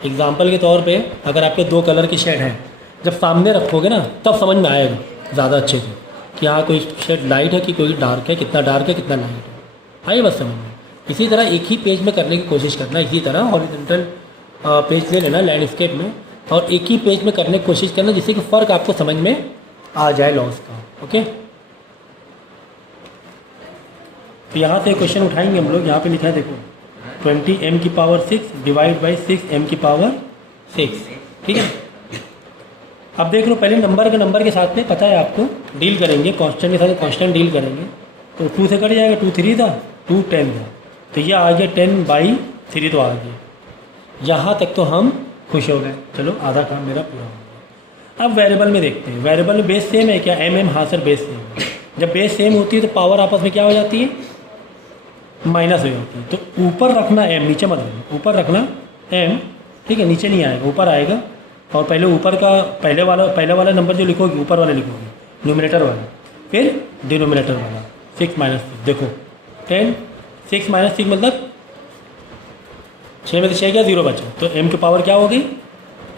एग्जाम्पल के तौर पे अगर आपके दो कलर की शेड है, जब सामने रखोगे ना तब समझ में आएगा ज़्यादा अच्छे से कि हाँ कोई शेड लाइट है कि कोई डार्क है, कितना डार्क है कितना लाइट है, आइए बस समझ में। इसी तरह एक ही पेज में करने की कोशिश करना, इसी तरह हॉरिजॉन्टल पेज ले लेना लैंडस्केप में और एक ही पेज में करने की कोशिश करना, जिससे कि फ़र्क आपको समझ में आ जाए लॉस का। ओके, तो यहाँ से क्वेश्चन उठाएंगे हम लोग। यहाँ पे लिखा है देखो 20m⁶ डिवाइड बाई 6m⁶, ठीक है। अब देख लो, पहले नंबर के साथ में पता है आपको डील करेंगे, कांस्टेंट के साथ कांस्टेंट डील करेंगे। तो 2 से कट जाएगा, 2 3 था, 2 10 था, तो ये आ गया 10/3 तो आ गया। यहाँ तक तो हम खुश हो गए, चलो आधा काम मेरा पूरा हो गया। अब वेरिएबल में देखते हैं, वेरिएबल में बेस सेम है क्या? एम हाँ सर बेस सेम है। जब बेस सेम होती है तो पावर आपस में क्या हो जाती है? माइनस हो जाती है। तो ऊपर रखना एम, नीचे मत रखना, ऊपर रखना एम, ठीक है, नीचे नहीं आएगा, ऊपर आएगा। और पहले ऊपर का पहले वाला नंबर जो लिखोगे ऊपर वाला लिखोगे, न्यूमरेटर वाला, फिर डिनोमिनेटर वाला 6 - 6। देखो 10 6 - 6 मतलब 6 में से 6 गया, 0 बचा, तो m की पावर क्या हो गई?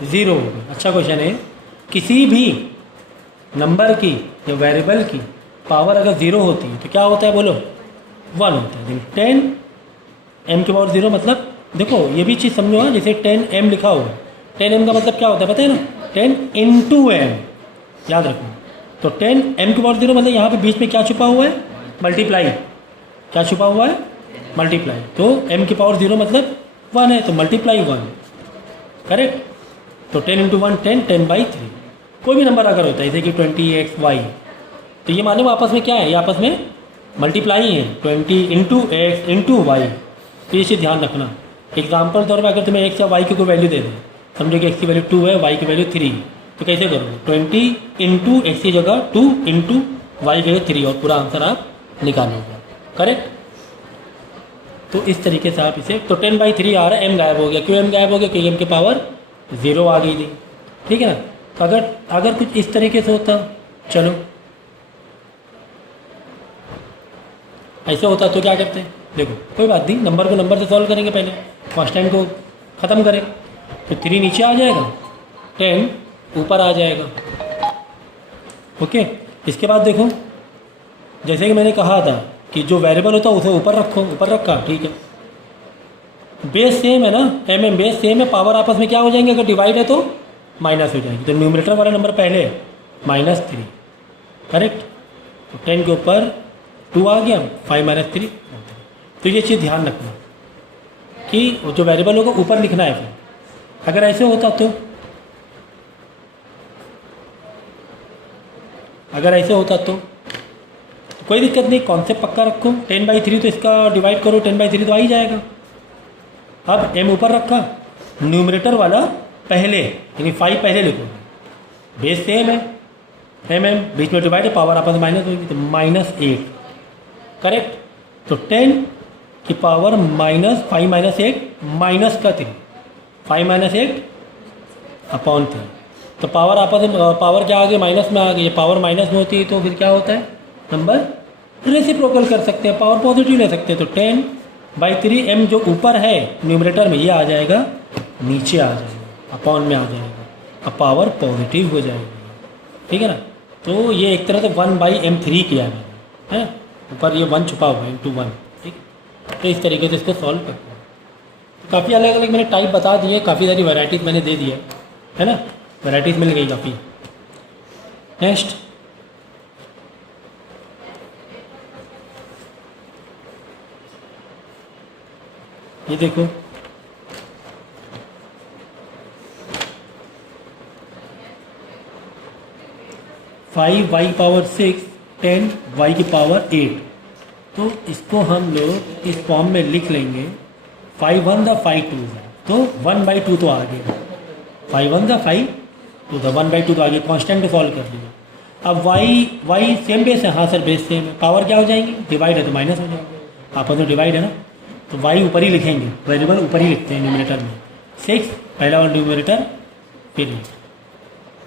0 हो गई। अच्छा क्वेश्चन है, किसी भी नंबर की या वेरिएबल की पावर अगर 0 होती है तो क्या होता है बोलो? 1 होता है। 10 m की पावर 0 मतलब देखो ये भी चीज़ समझो, हाँ, जैसे 10m लिखा हुआ है, 10m का मतलब क्या होता है पता है ना? 10 × m, याद रखना। तो 10m की पावर 0 मतलब यहाँ पे बीच में क्या छुपा हुआ है? मल्टीप्लाई। क्या छुपा हुआ है? मल्टीप्लाई। तो m की पावर 0 मतलब 1 है, तो मल्टीप्लाई 1, करेक्ट। तो 10 × 1 10, 10/3। कोई भी नंबर अगर होता है जैसे कि 20xy, तो ये मालूम आपस में क्या है? ये आपस में मल्टीप्लाई है, 20 × x × y। तो ये चीज़ ध्यान रखना। एग्जाम्पल तौर पर अगर तुम्हें x या y की कोई वैल्यू दे दें, समझो कि x की वैल्यू 2 है, y की वैल्यू 3, तो कैसे करोगे? 20 × x की जगह 2 × y की जगह 3 और पूरा आंसर आप निकालोगे, करेक्ट। तो इस तरीके से आप इसे, तो 10/3 आ रहा है, m गायब हो गया। क्यों m गायब हो गया? क्योंकि m की पावर 0 आ गई थी, ठीक है ना। तो अगर कुछ इस तरीके से होता, चलो ऐसे होता तो क्या करते हैं? देखो कोई बात नहीं, नंबर को नंबर से सॉल्व करेंगे, पहले कांस्टेंट को ख़त्म करें। तो 3 नीचे आ जाएगा, 10 ऊपर आ जाएगा, ओके। इसके बाद देखो, जैसे कि मैंने कहा था कि जो वेरिएबल होता है उसे ऊपर रखो, ऊपर रखा, ठीक है। बेस सेम है ना, m बेस सेम है, पावर आपस में क्या हो जाएंगे? अगर डिवाइड है तो माइनस हो जाएगी। तो न्यूमरेटर वाला नंबर पहले -3, करेक्ट। तो 10 के ऊपर 2 आ गया, 5 - 3। तो ये चीज़ ध्यान रखना कि जो वेरिएबल होगा ऊपर लिखना है। फिर अगर ऐसे होता तो, अगर ऐसे होता तो कोई दिक्कत नहीं, कॉन्सेप्ट पक्का रखो। 10/3 तो इसका डिवाइड करो, 10/3 तो आ ही जाएगा। अब m ऊपर रखा, न्यूमरेटर वाला पहले, यानी 5 पहले लिखो, बेस सेम है, m बीच में डिवाइड है, पावर आपस में माइनस होगी, तो -8, करेक्ट। तो 10 की पावर -5 - 8 माइनस का 3, 5 - 8 अपॉन 3। तो पावर आपस में, पावर क्या आ गई? माइनस में आ गई। पावर माइनस में होती है तो फिर क्या होता है? नंबर रेसिप्रोकल कर सकते हैं, पावर पॉजिटिव ले सकते हैं। तो 10/3 m जो ऊपर है न्यूमरेटर में, ये आ जाएगा नीचे आ जाएगा, अपॉन में आ जाएगा, अब पावर पॉजिटिव हो जाएगी, ठीक है ना। तो ये एक तरह से 1/m3 किया मैंने, है, ऊपर ये 1 छुपा हुआ है, × 1, ठीक। तो इस तरीके से इसको सॉल्व करते हैं। काफ़ी अलग अलग मैंने टाइप बता दिए, काफ़ी सारी वैराइटीज़ मैंने दे दी है ना, वैराइटीज़ मिल गई काफ़ी। नेक्स्ट, ये देखो, फाइव y पावर 6, 10 y की पावर 8। तो इसको हम लोग इस फॉर्म में लिख लेंगे, 5 1 द 5 2 तो 1/2 तो आ गया, 5 1 द 5 2 द 1/2 तो आ गया। कांस्टेंट को सॉल्व कर लिया। अब y सेम बेस है, हाँ सर बेस सेम है, पावर क्या हो जाएंगी? डिवाइड है तो माइनस हो जाएगा, आपस में डिवाइड है ना। तो वाई ऊपर ही लिखेंगे, वेरिएबल ऊपर ही लिखते हैं न्यूमरेटर में। 6 पहला वाला न्यूमरेटर, फिर ये,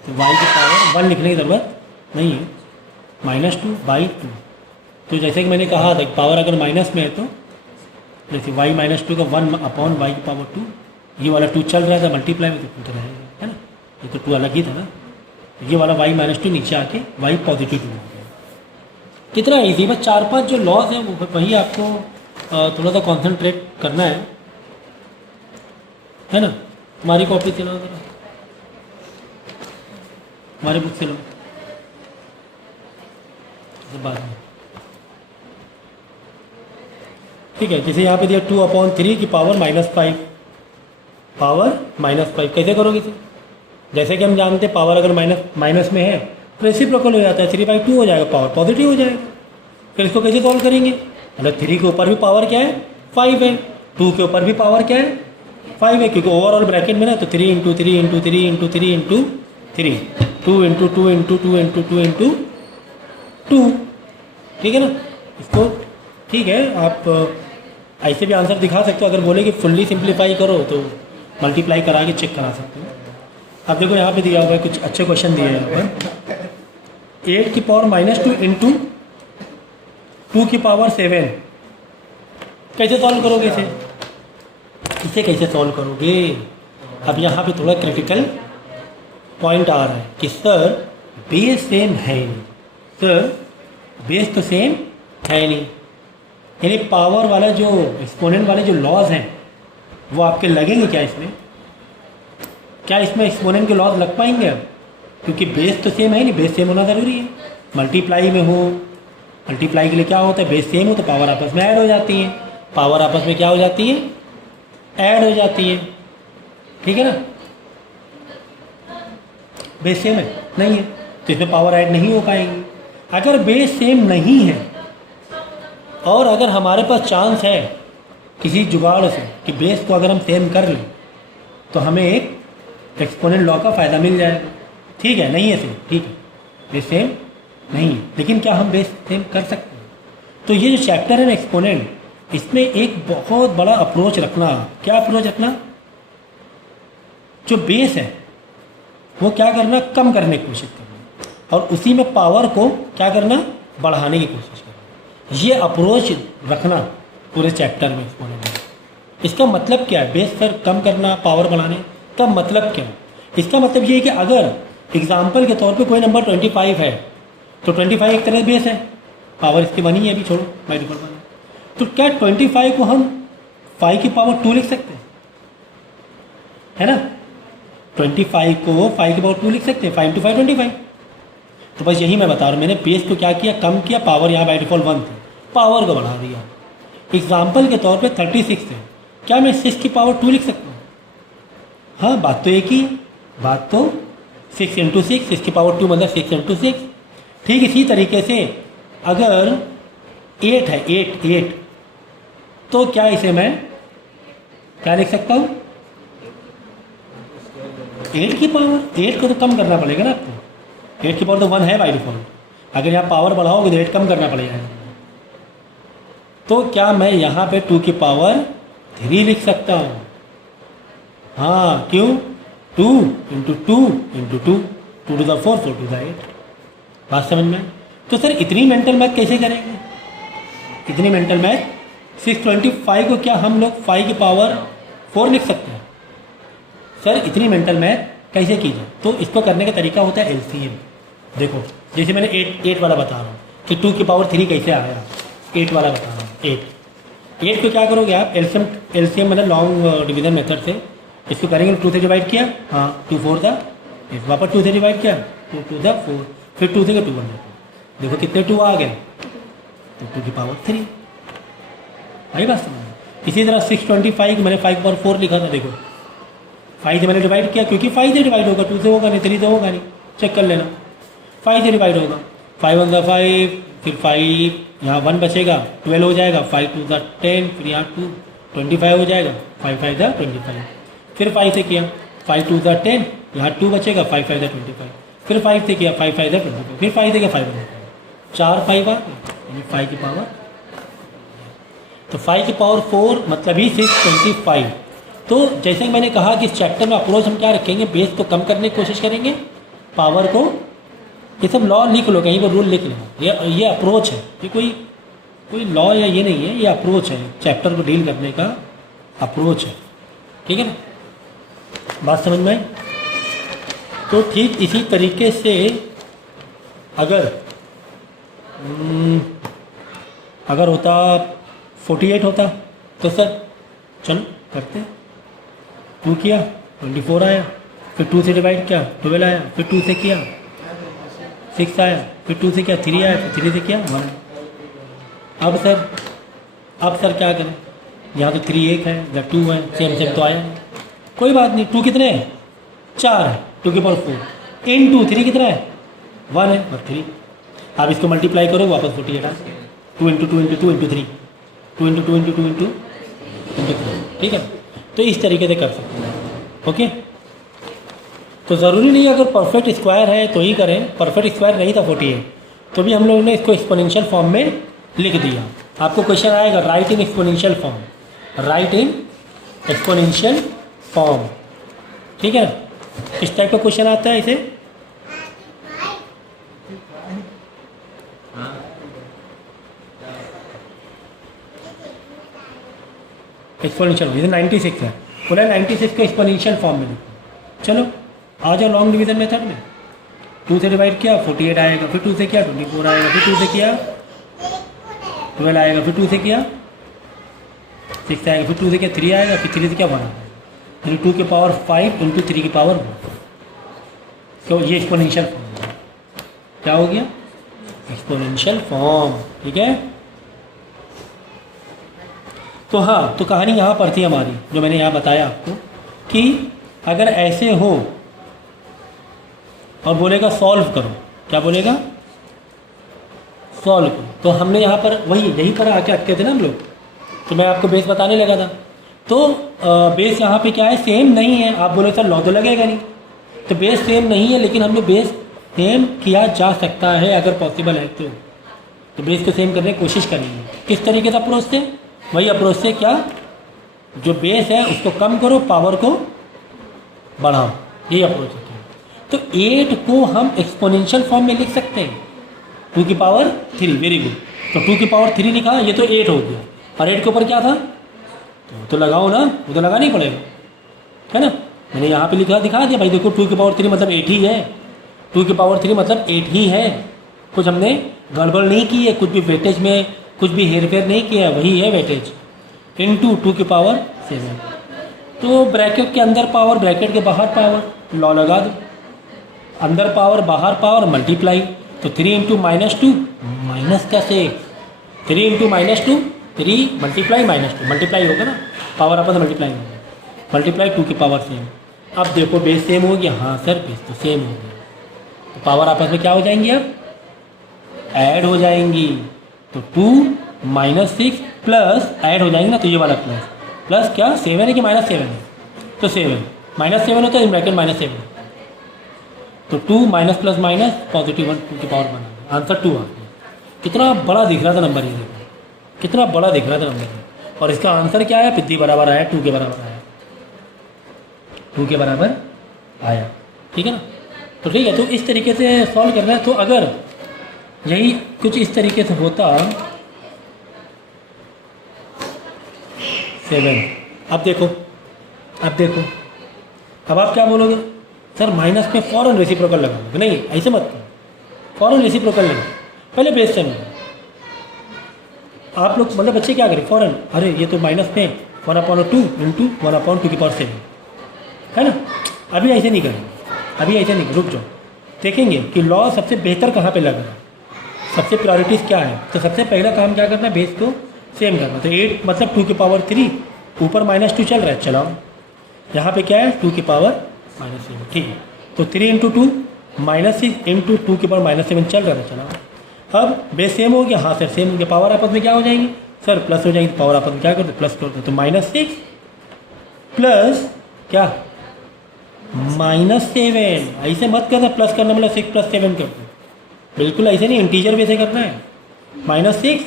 तो वाई की पावर 1 लिखने की ज़रूरत नहीं है, -2/2। तो जैसे कि मैंने कहा था पावर अगर माइनस में है तो जैसे y -2 का 1/y की पावर 2, ये वाला 2 चल रहा था मल्टीप्लाई में तो 2 तो रहेगा, है ना, ये तो 2 अलग ही था ना। ये वाला y -2 नीचे आके y पॉजिटिव 2 हो गया। कितना ईजी, बस 4-5 जो लॉज हैं वो वही आपको थोड़ा सा कॉन्सेंट्रेट करना है ना। तुम्हारी कॉपी से लो जरा, हमारी बुक से लो, बाद में ठीक है। जैसे यहाँ पे दिया 2/3 की पावर -5, पावर -5 कैसे करोगे इसे? जैसे कि हम जानते हैं पावर अगर माइनस में है तो रेसिप्रोकल हो जाता है, 3/2 हो जाएगा, पावर पॉजिटिव हो जाएगा। फिर इसको कैसे सॉल्व करेंगे? मतलब 3 के ऊपर भी पावर क्या है 5 है, 2 के ऊपर भी पावर क्या है 5 है, क्योंकि ओवरऑल ब्रैकेट में ना तो 3 × 3 × 3 × 3 × 3 2 × 2 × 2 × 2 × 2, ठीक है ना। इसको ठीक है, आप ऐसे भी आंसर दिखा सकते हो। अगर बोले कि फुल्ली सिंप्लीफाई करो तो मल्टीप्लाई करा के चेक करा सकते हो। अब देखो यहाँ पे दिया हुआ है, कुछ अच्छे क्वेश्चन दिए हैं यहाँ पर। 8 की पावर -2 इंटू 2 की पावर 7, कैसे सॉल्व करोगे इसे? इसे कैसे सॉल्व करोगे? अब यहाँ पे थोड़ा क्रिटिकल पॉइंट आ रहा है कि सर बेस सेम है नहीं, सर बेस तो सेम है नहीं, यानी पावर वाला जो एक्सपोनेंट वाले जो लॉज हैं वो आपके लगेंगे क्या इसमें? क्या इसमें एक्सपोनेंट के लॉज लग पाएंगे अब? क्योंकि बेस तो सेम है नहीं, बेस सेम होना ज़रूरी है। मल्टीप्लाई में हो, मल्टीप्लाई के लिए क्या होता है, बेस सेम हो तो पावर आपस में ऐड हो जाती है, पावर आपस में क्या हो जाती है, ऐड हो जाती है, ठीक है ना। बेस सेम है नहीं है तो इसमें पावर ऐड नहीं हो पाएगी। अगर बेस सेम नहीं है और अगर हमारे पास चांस है किसी जुगाड़ से कि बेस को अगर हम सेम कर लें तो हमें एक एक्सपोनेंट लॉ का फ़ायदा मिल जाएगा, ठीक है। नहीं है सेम, ठीक है, बेस सेम नहीं है, लेकिन क्या हम बेस सेम कर सकते हैं? तो ये जो चैप्टर है ना एक्सपोनेंट, इसमें एक बहुत बड़ा अप्रोच रखना। क्या अप्रोच रखना? जो बेस है वो क्या करना, कम करने की कोशिश करना, और उसी में पावर को क्या करना, बढ़ाने की कोशिश करना। ये अप्रोच रखना पूरे चैप्टर में एक्सपोनेंट में। इसका मतलब क्या है? बेस सर कम करना, पावर बढ़ाने का मतलब क्या है? इसका मतलब ये है कि अगर एग्जाम्पल के तौर पे कोई नंबर 25 है तो 25 एक तरह बेस है, पावर इसकी बनी है, अभी छोड़ो बाई डिफॉल्ट बना। तो क्या 25 को हम 5 की पावर 2 लिख सकते हैं? है ना, 25 को 5 की पावर 2 लिख सकते हैं, 5 × 5 25। तो बस यही मैं बता रहा हूँ, मैंने बेस को क्या किया, कम किया, पावर यहाँ बाई डिफॉल्ट 1 थी, पावर को बढ़ा दिया। एग्जाम्पल के तौर पे 36 है, क्या मैं 6 की पावर 2 लिख सकता हूँ? हाँ, बात तो एक ही, बात तो 6 × 6 की पावर 2 मतलब 6 × 6। ठीक इसी तरीके से अगर 8 है, 8 तो क्या इसे मैं क्या लिख सकता हूँ, 8 की पावर, 8 को तो कम करना पड़ेगा ना आपको, 8 की पावर तो 1 है बाई डिफॉल्ट, अगर यहाँ पावर बढ़ाओगे तो 8 कम करना पड़ेगा। तो क्या मैं यहाँ पे 2 की पावर 3 लिख सकता हूँ? हाँ, क्यों? 2 × 2 × 2 2 to the 4 4 to the 8। बात समझ में? तो सर इतनी मेंटल मैथ कैसे करेंगे? इतनी मेंटल मैथ 625 को क्या हम लोग 5 की पावर 4 लिख सकते हैं? सर इतनी मेंटल मैथ कैसे की जाए? तो इसको करने का तरीका होता है एलसीएम। देखो जैसे मैंने 8 वाला बता रहा हूँ कि 2 की पावर 3 कैसे आया, 8 वाला बता रहा हूँ। 8 को क्या करोगे आप, एलसीएम मतलब लॉन्ग डिवीजन मेथड से इसको करेंगे। 2 से डिवाइड किया, हाँ 2 4 था, वापस 2 से डिवाइड किया, 2 2 था 4, फिर 2 से 2 1। देखो कितने 2 आ गए, तो 2 की पावर 3। आई बात समझ। इसी तरह 625 मैंने 5 की पावर 4 लिखा था, देखो 5 से मैंने डिवाइड किया, क्योंकि 5 से डिवाइड होगा, 2 से होगा नहीं, 3 से होगा नहीं, चेक कर लेना। 5 से डिवाइड होगा, 5 1 5, फिर 5 यहाँ 1 बचेगा, 12 हो जाएगा, 5 2 10, फिर यहाँ 2 25 हो जाएगा, 5 5 25, फिर 5 से किया, 5 2 10, यहाँ 2 बचेगा, 5 5 25, फिर 5 से किया, 5 5 25, फिर 5 से किया 5 4 5 आ गए, यानी 5 की पावर। तो 5 की पावर 4 मतलब ही 625। तो जैसे कि मैंने कहा कि इस चैप्टर में अप्रोच हम क्या रखेंगे, बेस को कम करने की कोशिश करेंगे, पावर को, ये सब लॉ लिख लो, कहीं पर रूल लिख लो, ये अप्रोच है, ये कोई लॉ या ये नहीं है, ये अप्रोच है, चैप्टर को डील करने का अप्रोच है। ठीक है ना, बात समझ में आई? तो ठीक इसी तरीके से अगर होता 48 होता तो सर चलो करते, 2 किया 24 आया, फिर 2 से डिवाइड किया 12 आया, फिर 2 से किया 6 आया, फिर 2 से किया 3 आया, फिर 3 से किया 1। अब सर क्या करें, यहाँ तो 3 1 है, जब 2 है, सेम तो आया नहीं, कोई बात नहीं। 2 कितने हैं, 4 है, 2 की पावर 4 इन 2 3 कितना है, 1 है और 3। आप इसको मल्टीप्लाई करो, वापस 48 आ, 2 into 2 into 2 into 3, 2 into 2 into 2 into 3। ठीक है, तो इस तरीके से कर सकते हैं। ओके, तो ज़रूरी नहीं अगर परफेक्ट स्क्वायर है तो ही करें, परफेक्ट स्क्वायर नहीं था 48 तो भी हम लोगों ने इसको एक्सपोनेंशियल फॉर्म में लिख दिया। आपको क्वेश्चन आएगा right in exponential form, right in exponential form. ठीक है, किस टाइप का क्वेश्चन आता है इसे, एक्सपोनेंशियल, जैसे 96 है, बोला 96 को एक्सपोनेंशियल फॉर्म में लिखो। चलो आ जाओ लॉन्ग डिवीजन मेथड में, 2 से डिवाइड किया 48 आएगा, फिर 2 से किया 24 आएगा, फिर 2 से किया 12 आएगा, फिर 2 से किया 6 आएगा, फिर 2 से किया 3 आएगा, फिर 3 से किया 1 आएगा, यानी 2 की पावर 5 इंटू 3 की पावर 1। तो ये एक्सपोनेंशियल फॉर्म क्या हो गया, एक्सपोनेंशियल फॉर्म। ठीक है, तो हाँ, तो कहानी यहाँ पर थी हमारी, जो मैंने यहाँ बताया आपको कि अगर ऐसे हो और बोलेगा सॉल्व करो, क्या बोलेगा, सॉल्व करो, तो हमने यहाँ पर यहीं पर आके अटके थे ना हम लोग, तो मैं आपको बेस बताने लगा था। तो बेस यहाँ पे क्या है, सेम नहीं है। आप बोले सर लॉ तो लगेगा नहीं, तो बेस सेम नहीं है, लेकिन हमने बेस सेम किया जा सकता है अगर पॉसिबल है तो बेस को सेम करने की कोशिश करेंगे। किस तरीके से अप्रोच से, वही अप्रोच से, क्या जो बेस है उसको कम करो, पावर को बढ़ाओ, यही अप्रोच है। तो 8 को हम एक्सपोनेंशियल फॉर्म में लिख सकते हैं, 2 की पावर 3, वेरी गुड। तो 2 की पावर 3 लिखा, ये तो 8 हो गया, और 8 के ऊपर क्या था, तो लगाओ ना, वो तो लगाना ही पड़ेगा, है ना। मैंने यहाँ पे लिखा दिखा दिया भाई, देखो 2 की पावर 3 मतलब 8 ही है, 2 की पावर 3 मतलब 8 ही है, कुछ हमने गड़बड़ नहीं की है, कुछ भी वेटेज में कुछ भी हेरफेर नहीं किया, वही है वेटेज, इनटू 2 की पावर 7। तो ब्रैकेट के अंदर पावर, ब्रैकेट के बाहर पावर, लॉ लगा दो, अंदर पावर बाहर पावर मल्टीप्लाई, तो 3 इंटू -2 माइनस का 6, 3 इंटू -2 3 मल्टीप्लाई -2 मल्टीप्लाई होगा ना, पावर आपस में मल्टीप्लाई होगा, मल्टीप्लाई 2 की पावर 7। अब देखो बेस सेम हो गया, हाँ सर बेस तो सेम हो गया, तो पावर आपस में क्या हो जाएंगी, अब ऐड हो जाएंगी। तो 2 -6 प्लस ऐड हो जाएंगे ना, तो ये वाला प्लस क्या 7 है कि -7 है, तो 7 -7 होता है, ब्रैकेट -7, तो 2 माइनस प्लस माइनस पॉजिटिव 1, 2 की पावर बना, आंसर 2 आ गया। कितना बड़ा दिख रहा था नंबर, ये देखो कितना बड़ा दिख रहा था नंबर, और इसका आंसर क्या आया, 50 बराबर आया, 2 के बराबर आया, 2 के बराबर आया। ठीक है ना, तो ठीक है, तो इस तरीके से सॉल्व करना है। तो अगर यही कुछ इस तरीके से होता 7, अब देखो अब आप क्या बोलोगे, सर माइनस में फ़ौरन रेसिप्रोकल लगाओगे, नहीं ऐसे मत करो, फ़ौरन रेसिप्रोकल लगाओ, पहले बेस चलना। आप लोग मतलब बच्चे क्या करें फ़ौरन, अरे ये तो माइनस में 1/2 इंटू 1/2 की पावर 7 है ना, अभी ऐसे नहीं करेंगे, अभी ऐसे नहीं, रुक जाओ, देखेंगे कि लॉ सबसे बेहतर कहाँ पे लग रहा है, सबसे प्रायोरिटीज़ क्या है। तो सबसे पहला काम क्या करना है, बेस को सेम करना। तो 8 मतलब 2 की पावर 3, ऊपर -2 चल रहा है, चलाओ, यहाँ पे क्या है 2 की पावर -7, ठीक है। तो 3 इंटू 2 -6 इंटू 2 की पावर -7 चल रहा है, चलाओ। अब बेस सेम हो गया, हाँ सर सेम हो गया, पावर आपस में क्या हो जाएंगे सर, प्लस हो जाएंगे, पावर आपस में क्या करते प्लस कर दो, तो -6 प्लस क्या -7, ऐसे मत करना, प्लस करना मतलब 6 + 7 कर दो, बिल्कुल ऐसे नहीं, इंटीजर भी ऐसे करना है, -6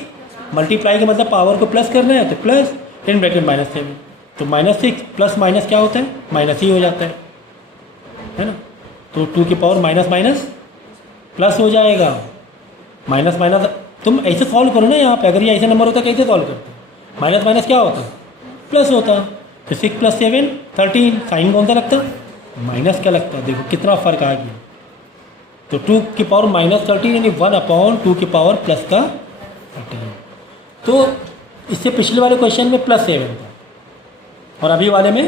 मल्टीप्लाई का मतलब पावर को प्लस करना है, तो प्लस इन ब्रैकेट -7, तो -6 प्लस माइनस क्या होता है, माइनस ही हो जाता है ना। तो 2 की पावर माइनस माइनस प्लस हो जाएगा, माइनस माइनस तुम ऐसे सॉल्व करो ना यहाँ पे, अगर ये ऐसे नंबर होता कैसे सॉल्व करते, माइनस माइनस क्या होता प्लस होता, तो 6 + 7 13, साइन कौन सा लगता, माइनस क्या लगता, देखो कितना फ़र्क आ गया। तो 2 की पावर -13 यानी 1/2 की पावर प्लस का 13। तो इससे पिछले वाले क्वेश्चन में +7 था और अभी वाले में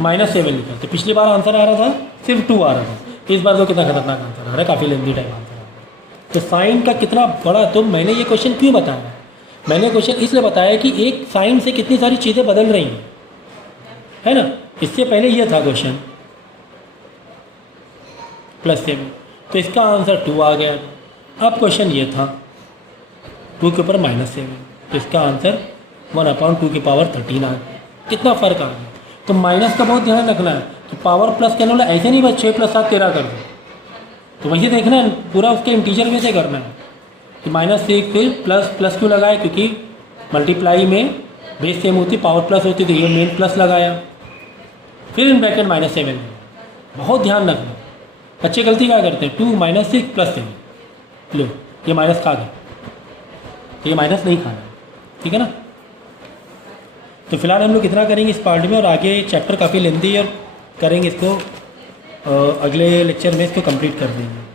-7 लिखा, तो पिछली बार आंसर आ रहा था सिर्फ 2 आ रहा था, इस बार तो कितना खतरनाक आंसर आ रहा है, काफ़ी लेंदी टाइम आंसर आ रहा है। तो साइन का कितना बड़ा, तो मैंने ये क्वेश्चन क्यों बताया, मैंने क्वेश्चन इसलिए बताया कि एक साइन से कितनी सारी चीज़ें बदल रही हैं, है ना। इससे पहले ये था क्वेश्चन +7, तो इसका आंसर 2 आ गया। अब क्वेश्चन ये था 2 के ऊपर -7, तो इसका आंसर 1/2 की पावर 13 आ गया, कितना फ़र्क आ गया। तो माइनस का बहुत ध्यान रखना है कि पावर प्लस करने वाला ऐसे नहीं बस 6 + 7 13 कर दो, तो वही देखना है पूरा उसके इंटीजर में से करना है कि -6 फिर प्लस क्यों लगाए, क्योंकि मल्टीप्लाई में बेस सेम होती, पावर प्लस होती, तो ये मेन प्लस लगाया, फिर इन ब्रैकेट -7। बहुत ध्यान रखना, बच्चे गलती क्या करते हैं, 2 -6 + 7, लो ये माइनस खा गए, तो ये माइनस नहीं खाना, ठीक है ना। तो फिलहाल हम लोग इतना करेंगे इस पार्ट में, और आगे चैप्टर काफ़ी लेंदी है और करेंगे इसको, अगले लेक्चर में इसको कंप्लीट कर देंगे।